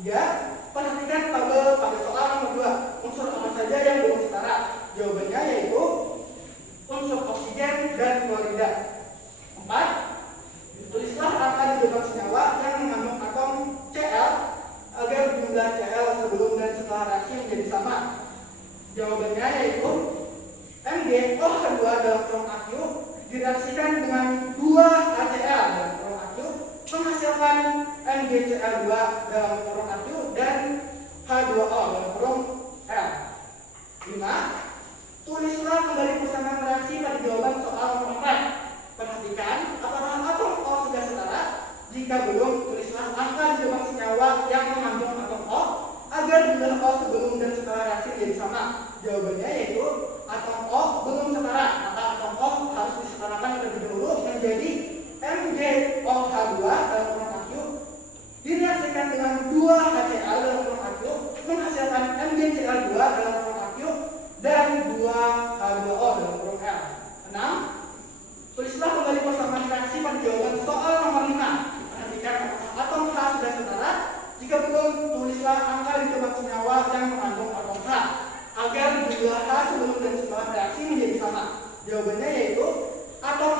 3. Perhatikan tabel pada soal nomor 2. Unsur apa saja yang belum setara? Jawabannya yaitu unsur oksigen dan klorida. 4. Tulislah angka di depan senyawa yang mengandung atom Cl agar jumlah Cl sebelum dan setelah reaksi menjadi sama. Jawabannya yaitu MgOH2 dalam ruang aqua direaksikan dengan 2 HCl dalam ruang aqua menghasilkan MgCl2 dalam kurung aqua dan H2O dalam kurung L. 5. Tulislah kembali persamaan reaksi pada jawaban soal nomor 4.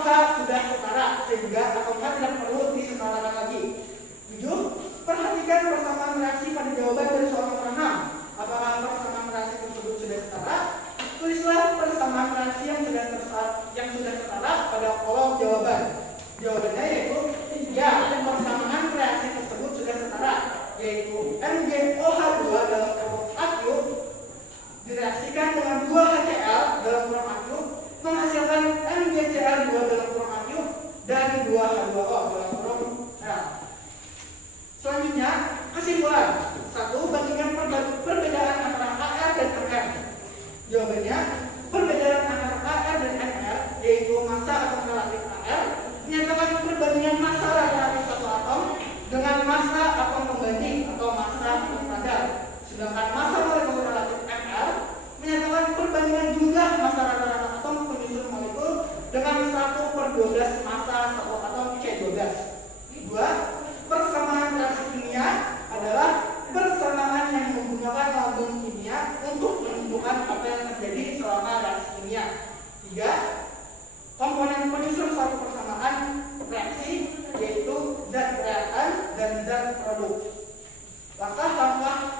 ataukah sudah setara sehingga ataukah tidak perlu disetarakan lagi. 7. Perhatikan persamaan reaksi pada jawaban dari soal nomor 6. Apakah persamaan reaksi tersebut sudah setara? Tulislah persamaan reaksi yang sudah setara pada kolom jawaban. Jawabannya yaitu 3. Persamaan reaksi tersebut sudah setara, yaitu NaOH2 dalam kelompok aqua direaksikan dengan 2HCl dalam kurang aqua menghasilkan NaCl2 dalam kurang aqua dan 2H2O dalam kurang L. Selanjutnya, kesimpulan. 1. Bandingkan perbedaan antara AR dan MR. Jawabannya, perbedaan antara AR dan MR, yaitu massa atom relatif AR, menyatakan perbandingan massa relatif satu atom dengan massa atom pembanding atau massa standar. Sedangkan massa molekul relatif MR menyatakan perbandingan jumlah massa rata-rata atom penyusun molekul dengan 1/12 massa satu atom C12. 2. Persamaan reaksi kimia adalah persamaan yang menggunakan lambang kimia untuk menunjukkan apa yang terjadi selama reaksi kimia. 3. Komponen penyusun suatu persamaan reaksi yaitu zat reaktan dan zat produk. Langkah-langkah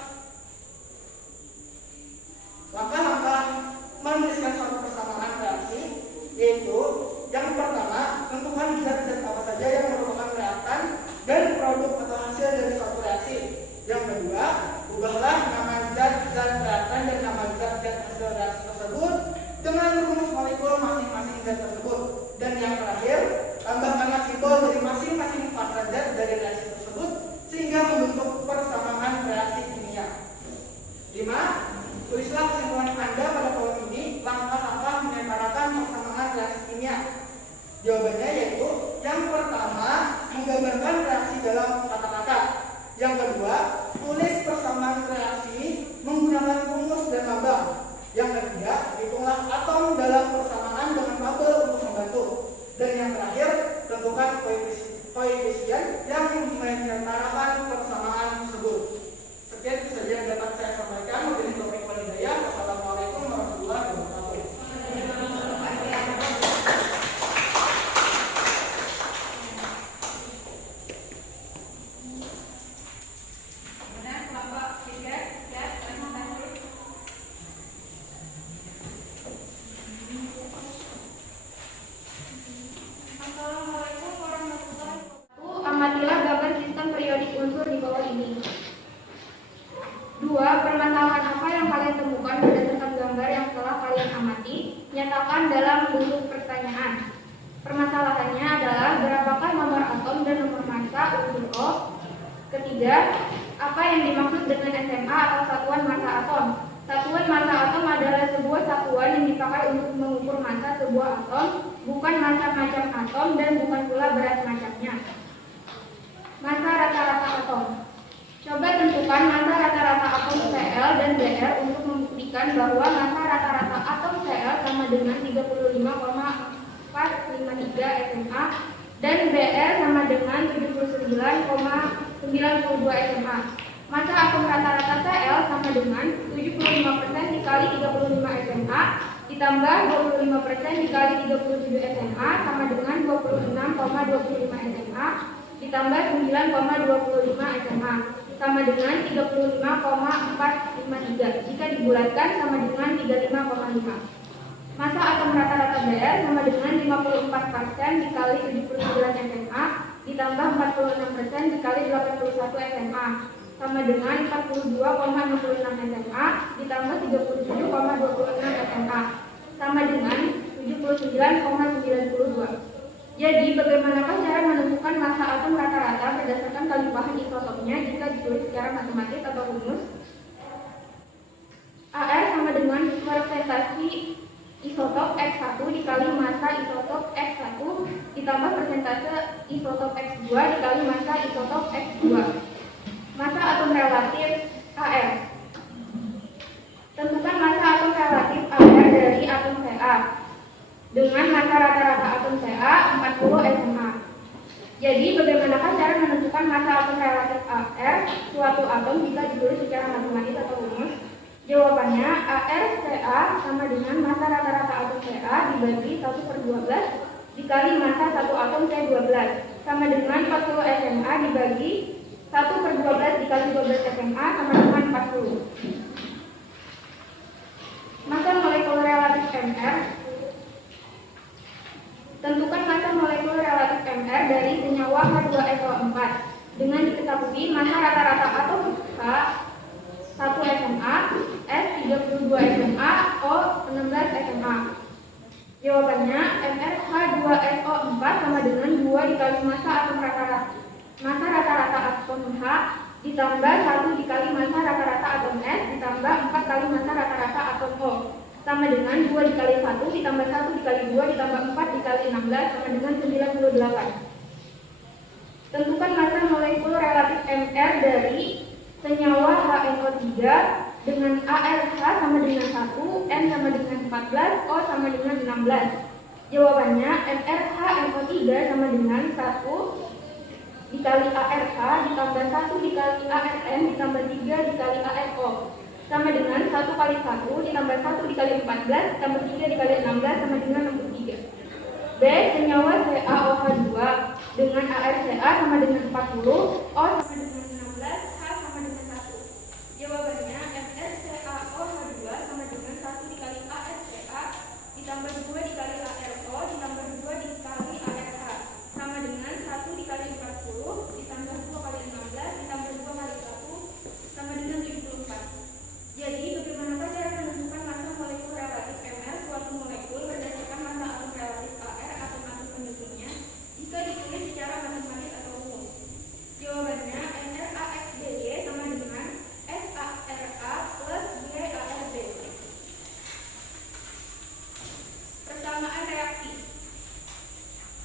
menuliskan suatu persamaan reaksi yaitu yang pertama, tentukan zat-zat apa saja yang merupakan reaktan dan produk atau hasil dari suatu reaksi. Yang kedua, ubahlah nama zat-zat reaktan dan nama zat-zat hasil reaksi tersebut dengan rumus molekul masing-masing zat tersebut. Dan yang terakhir, tambahkanlah simbol dari masing-masing fase zat dari reaksi tersebut sehingga membentuk persamaan reaksi kimia. 5. Tulislah kesimpulan Anda pada kolom ini langkah-langkah menyetarakan persamaan reaksi kimia. Jawabannya yaitu yang pertama, menggambarkan reaksi dalam kata-kata. Yang kedua, tulis persamaan reaksi menggunakan rumus dan lambang. Yang ketiga, hitunglah atom dalam persamaan dengan tabel untuk membantu. Dan yang terakhir, tentukan koefisien yang menyetarakan persamaan tersebut. Sekian saja yang dapat saya sampaikan. Wabillahi taufiq wal hidayah. Wassalamualaikum warahmatullahi wabarakatuh. Kemudian kelompok 3, ya, terima kasih. Assalamualaikum warahmatullahi wabarakatuh. Amatilah gambar sistem periodik unsur di bawah ini. 2. Permasalahan apa yang kalian temukan berdasarkan gambar yang telah kalian amati, nyatakan dalam bentuk pertanyaan. Permasalahannya adalah berapakah nomor atom dan nomor massa unsur O. Ketiga, apa yang dimaksud dengan SMA atau satuan massa atom? Satuan massa atom adalah sebuah satuan yang dipakai untuk mengukur massa sebuah atom, bukan massa macam atom dan bukan pula berat macamnya. Massa rata-rata atom. Coba tentukan massa rata-rata atom Cl dan Br untuk membuktikan bahwa massa rata-rata atom Cl sama dengan 35,453 SMA dan Br sama dengan 79,92 SMA. Massa atom rata-rata Cl sama dengan 75% dikali 35 SMA ditambah 25% dikali 37 SMA sama dengan 26,25 SMA ditambah 9,25 SMA sama dengan 35,453 jika dibulatkan sama dengan 35,5. Massa atom rata-rata Br sama dengan 54% dikali 79 SMA ditambah 46% dikali 81 SMA sama dengan 42,66 SMA ditambah 37,26 SMA sama dengan 79,92. Jadi, bagaimanakah cara menentukan massa atom rata-rata berdasarkan kelimpahan isotopnya jika ditulis secara matematis atau rumus? AR sama dengan persentase isotop X1 dikali massa isotop X1 ditambah persentase isotop X2 dikali massa isotop X2. Massa atom relatif AR. Tentukan massa atom relatif AR dari atom Ca dengan massa rata-rata atom Ca 40 SMA. Jadi, bagaimanakah cara menentukan massa atom relatif AR suatu atom jika ditulis secara matematis atau rumus? Jawabannya, AR Ca sama dengan massa rata-rata atom Ca dibagi 1/12 dikali massa satu atom C12 sama dengan 40 SMA dibagi 1/12 dikali 12 SMA sama dengan 40. Massa molekul relatif Mr. Tentukan massa molekul relatif Mr dari senyawa H2SO4 dengan diketahui massa rata-rata atom H 1 SMA, S 32 SMA, O 16 SMA. Jawabannya Mr H2SO4 sama dengan 2 dikali massa atom rata-rata. Massa rata-rata atom H ditambah 1 dikali massa rata-rata atom S ditambah 4 kali massa rata-rata atom O sama dengan 2 dikali 1 ditambah 1 dikali 2 ditambah 4 dikali 16 sama dengan 98. Tentukan massa molekul relatif Mr dari senyawa HNO3 dengan ARH sama dengan 1, N sama dengan 14, O sama dengan 16. Jawabannya Mr HNO3 sama dengan 1 dikali ARH ditambah 1 dikali ARN ditambah 3 dikali ARO sama dengan 1 kali 1 ditambah 1 dikali 14 ditambah 3 dikali 16 sama dengan 63. B. Senyawa CaOH2 dengan ArCa sama dengan 40, O sama dengan 16, H sama dengan 1. Jawabannya MrCaOH2 sama dengan 1 dikali ArCa ditambah 2 dikali ArO ditambah 2 dikali ArH sama dengan 1 dikali 40 ditambah 2 kali 16 ditambah 2 kali 1 sama dengan 74. Jadi bagaimanakah cara menentukan massa molekul relatif Mr suatu molekul berdasarkan massa atom relatif Ar atom-atom pendukungnya jika ditulis secara matematis atau rumus? Jawabannya NRAXBY sama dengan SARA plus GARB. Persamaan reaksi.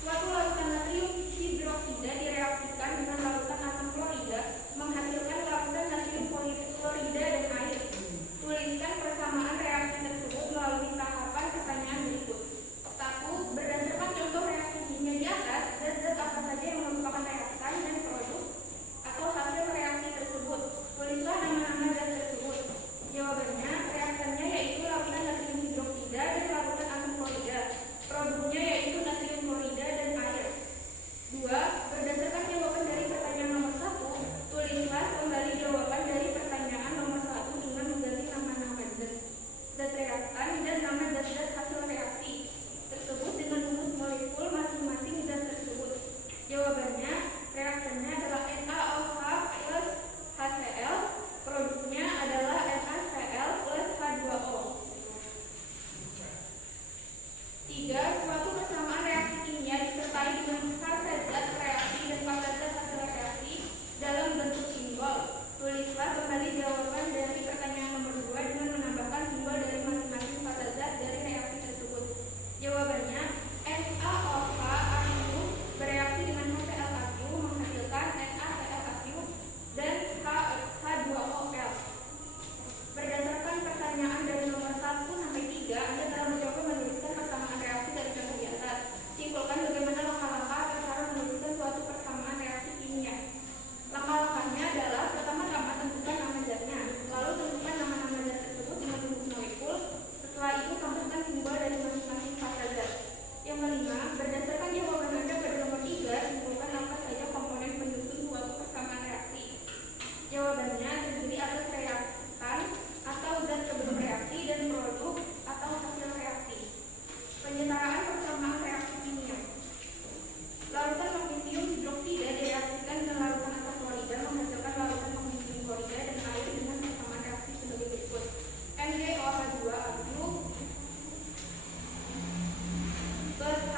Suatu larutan natrium hidroksida direaksikan dengan larutan asam klorida menghasilkan larutan natrium klorida dan air. Tuliskan persamaan reaksi tersebut melalui tahapan pertanyaan berikut. 1. Berdasarkan contoh reaksi kimia di atas, zat-zat apa saja yang merupakan reaktan dan produk atau hasil reaksi tersebut? Tulislah nama-nama zat tersebut. Jawabannya, reaktannya yaitu larutan natrium hidroksida dan larutan asam klorida. Produknya yaitu natrium klorida dan air. 2. Berdasarkan jawaban dari pertanyaan nomor 1, tulislah kembali jawaban dari pertanyaan nomor 1 dengan mengganti nama-nama zat reaktan dan nama zat-zat hasil reaksi tersebut dengan rumus molekul masing-masing zat tersebut. Jawabannya, reaktannya adalah NaOH plus HCl, produknya adalah NaCl plus H2O. 3. Suatu persamaan reaksi kimia disertai dengan fase zat reaksi dan fase zat hasil reaksi dalam bentuk simbol. Tulislah kembali jawaban dari pertanyaan nomor 2 dengan menambahkan simbol dari masing-masing fase zat dari reaksi tersebut. Jawabannya, NaOH bereaksi dengan HCl menghasilkan NaCl dan H2OL. Berdasarkan pertanyaan dari nomor 1 sampai 3, Anda telah mencoba menuliskan persamaan reaksi dari contoh di atas. Simpulkan bagaimana langkah-langkah atau cara menuliskan suatu persamaan reaksi kimia. Langkah-langkahnya adalah pertama-tama tentukan nama zatnya, lalu tentukan nama-nama zat tersebut dengan rumus molekul. Setelah itu tambahkan simbol dari masing-masing fase zat. Yang kelima, berdasarkan jawaban Anda pada nomor 3, simpulkan apa saja komponen pendukung suatu persamaan reaksi. Jawabannya terdiri atas reaktan atau zat sebelum reaksi dan produk atau hasil reaksi. Penyetaraan persamaan reaksi kimia. Larutan magnesium hidroksida direaksikan dengan larutan asam klorida menghasilkan larutan magnesium klorida dan air dengan persamaan reaksi sebagai berikut. NaOH2 plus H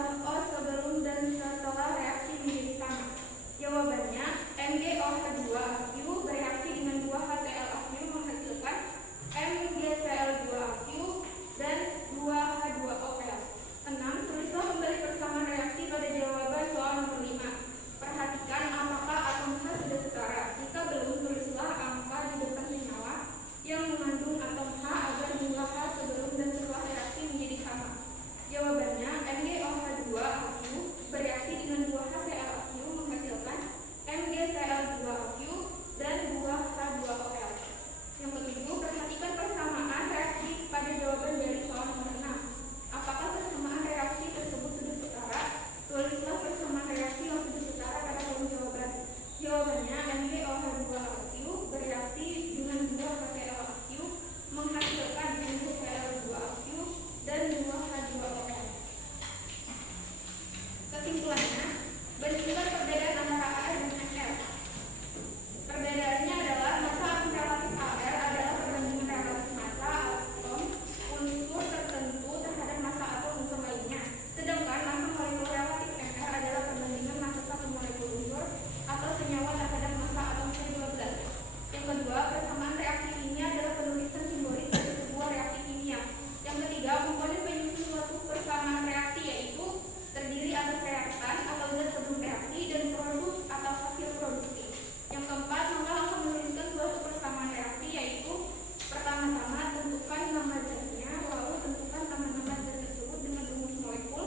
jumlah O sebelum dan setelah reaksi menjadi sama? Jawabannya, MgOH2Aq bereaksi dengan 2HClAq menghasilkan MgCl2Aq dan 2H2OL. 6. Tulislah kembali persamaan reaksi pada jawaban soal nomor 5. Perhatikan apakah atom H sudah setara. Jika belum, tulislah angka di depan senyawa yang mengandung atom H agar jumlah H sebelum dan setelah reaksi menjadi sama. Jawabannya, MgOH2Aq bereaksi dengan 2HClAq menghasilkan MgCl2Aq dan 2H2OL. Yang ketujuh, perhatikan persamaan reaksi pada jawaban dari soal nomor 6. Apakah persamaan reaksi tersebut sudah setara? Tulislah persamaan reaksi yang sudah setara pada kolom jawaban. Jawabannya, MgOH2Aq bereaksi dengan 2HClAq menghasilkan MgCl2Aq dan 2H2OL. Kesimpulannya, bentukkan perbedaan antara AR dan MR. Perbedaannya adalah massa atom relatif AR adalah perbandingan relatif massa atom unsur tertentu terhadap massa atom unsur lainnya. Sedangkan massa molekul relatif MR adalah perbandingan massa satu molekul unsur atau senyawa terhadap massa atom C12. Yang kedua, persamaan reaksi kimia adalah penulisan simbolis dari sebuah reaksi kimia. Yang ketiga, komponen penyusun suatu persamaan reaksi yaitu terdiri atas reaktan atau zat sebelum reaksi dan produk atau hasil produksi. Yang keempat, langkah-langkah menuliskan suatu persamaan reaksi yaitu pertama-tama tentukan nama zatnya, lalu tentukan nama-nama zat tersebut dengan rumus molekul.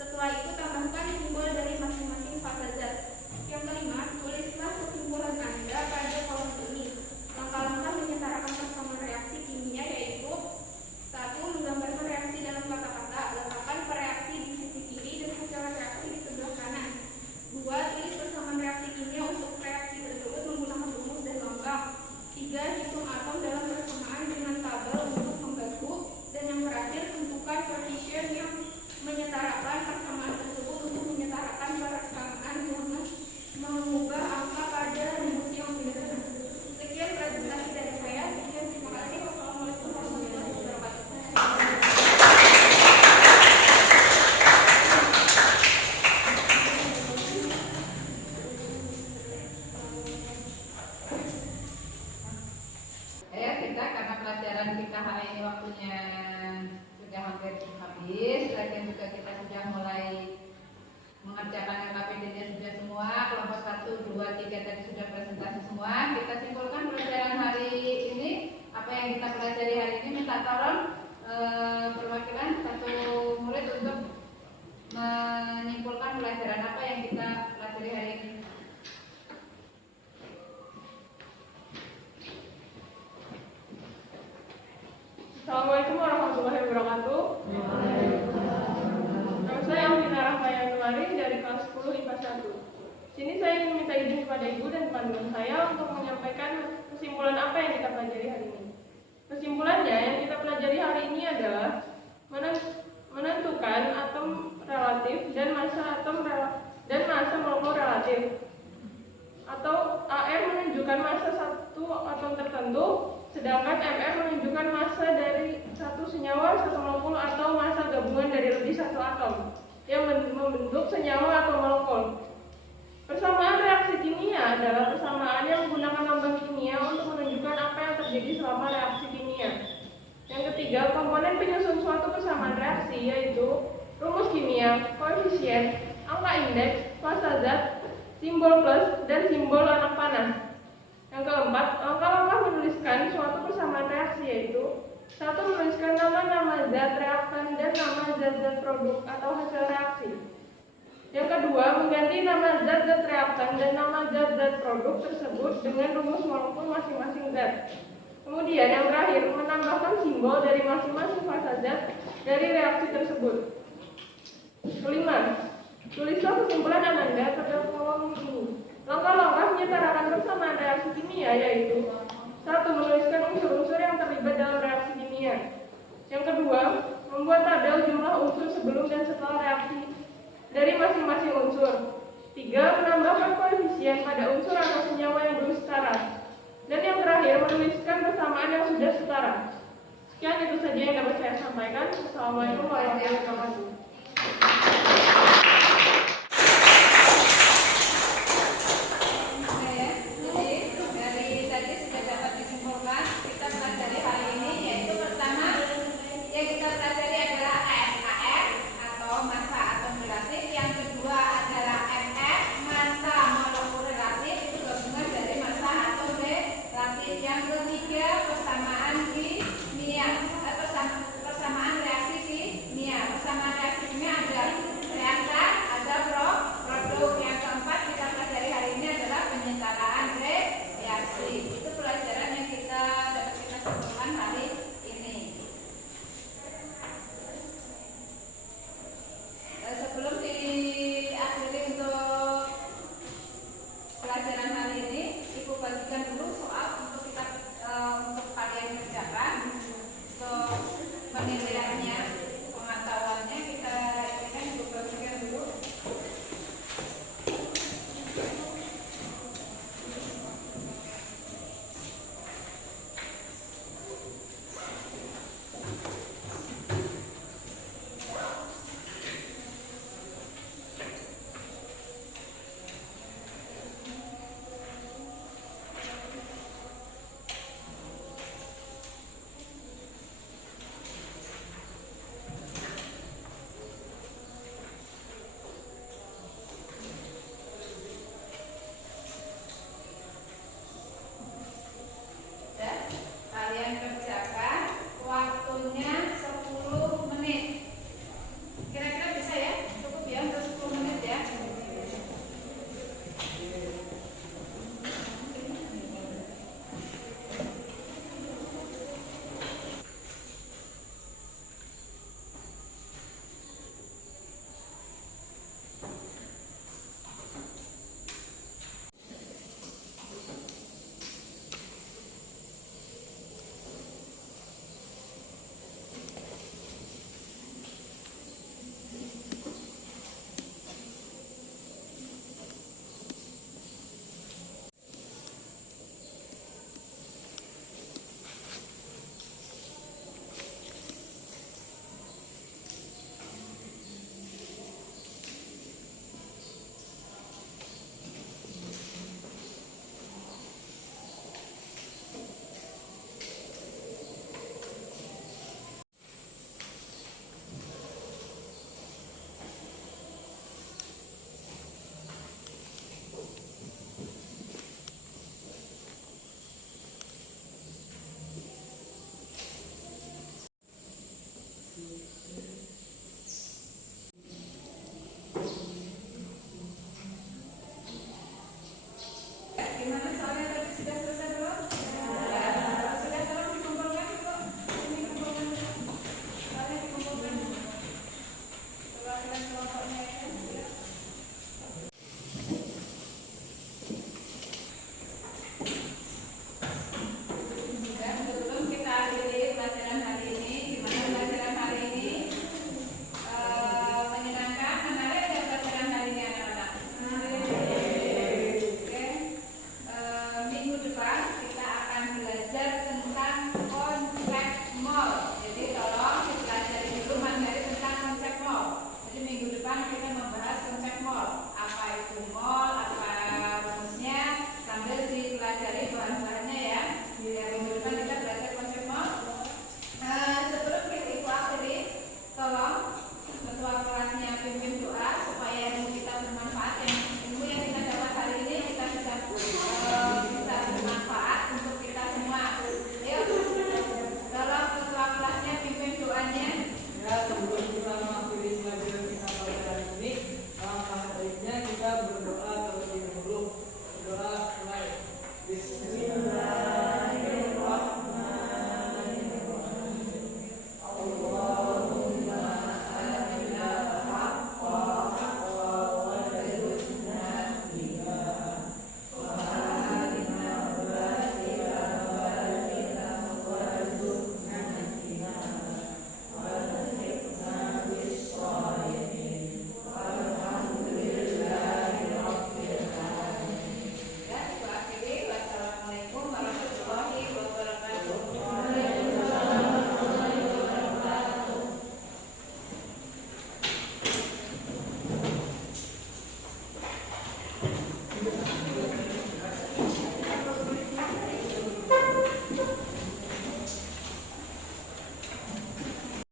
Setelah itu tambahkan simbol dari masing-masing fase zat. Yang kelima, tulislah kesimpulan Anda pada kolom ini. Langkah-langkah menyetarakan persamaan reaksi kimia yaitu 1. Menggambarkan reaksi dalam kata-kata. Letakkan pereaksi di sisi kiri dan hasil reaksi di sebelah kanan. 2. Tulis persamaan reaksi kimia untuk reaksi tersebut menggunakan rumus dan lambang. 3. Hitung atom dalam persamaan dengan tabel untuk membantu. Dan yang terakhir, tentukan koefisien yang menyetarakan persamaan tersebut untuk menyetarakan persamaan yang mengubah angka pada rumus yang berbeda. Sekian presentasi dari saya. Sekian, terima kasih. Wassalamualaikum warahmatullahi wabarakatuh. Kita karena pelajaran kita hari ini waktunya sudah hampir habis, lagian juga kita sudah mulai mengerjakan LKPD-nya sudah semua, kelompok 1, 2, 3 tadi sudah presentasi semua. Kita simpulkan pelajaran hari ini, apa yang kita pelajari hari ini. Minta tolong perwakilan satu murid untuk menyimpulkan pelajaran apa yang kita pelajari hari ini. Assalamualaikum warahmatullahi wabarakatuh. Nama saya Alvina Rahmayani dari kelas 10 IPA 1. Sini saya ingin minta izin kepada ibu dan teman-teman saya untuk menyampaikan kesimpulan apa yang kita pelajari hari ini. Kesimpulannya yang kita pelajari hari ini adalah menentukan atom relatif dan massa molekul relatif. Atau AR menunjukkan massa satu atom tertentu, sedangkan MR menunjukkan massa dari satu senyawa, satu molekul atau massa gabungan dari lebih satu atom yang membentuk senyawa atau molekul. Persamaan reaksi kimia adalah persamaan yang menggunakan lambang kimia untuk menunjukkan apa yang terjadi selama reaksi kimia. Yang ketiga, komponen penyusun suatu persamaan reaksi yaitu rumus kimia, koefisien, angka indeks, fase zat, simbol plus, dan simbol anak panah. Yang keempat, langkah-langkah menuliskan suatu persamaan reaksi yaitu 1. Menuliskan nama-nama zat reaktan dan nama zat-zat produk atau hasil reaksi. Yang kedua, mengganti nama zat-zat reaktan dan nama zat-zat produk tersebut dengan rumus molekul masing-masing zat. Kemudian yang terakhir, menambahkan simbol dari masing-masing fase zat dari reaksi tersebut. Kelima, tulislah kesimpulan Anda pada kolom ini. Langkah-langkah menyetarakan persamaan reaksi kimia yaitu 1. Menuliskan unsur-unsur yang terlibat dalam reaksi kimia. Yang kedua, membuat tabel jumlah unsur sebelum dan setelah reaksi dari masing-masing unsur. 3. Menambahkan koefisien pada unsur atau senyawa yang belum setara. Dan yang terakhir, menuliskan persamaan yang sudah setara. Sekian itu saja yang dapat saya sampaikan. Assalamualaikum warahmatullahi wabarakatuh.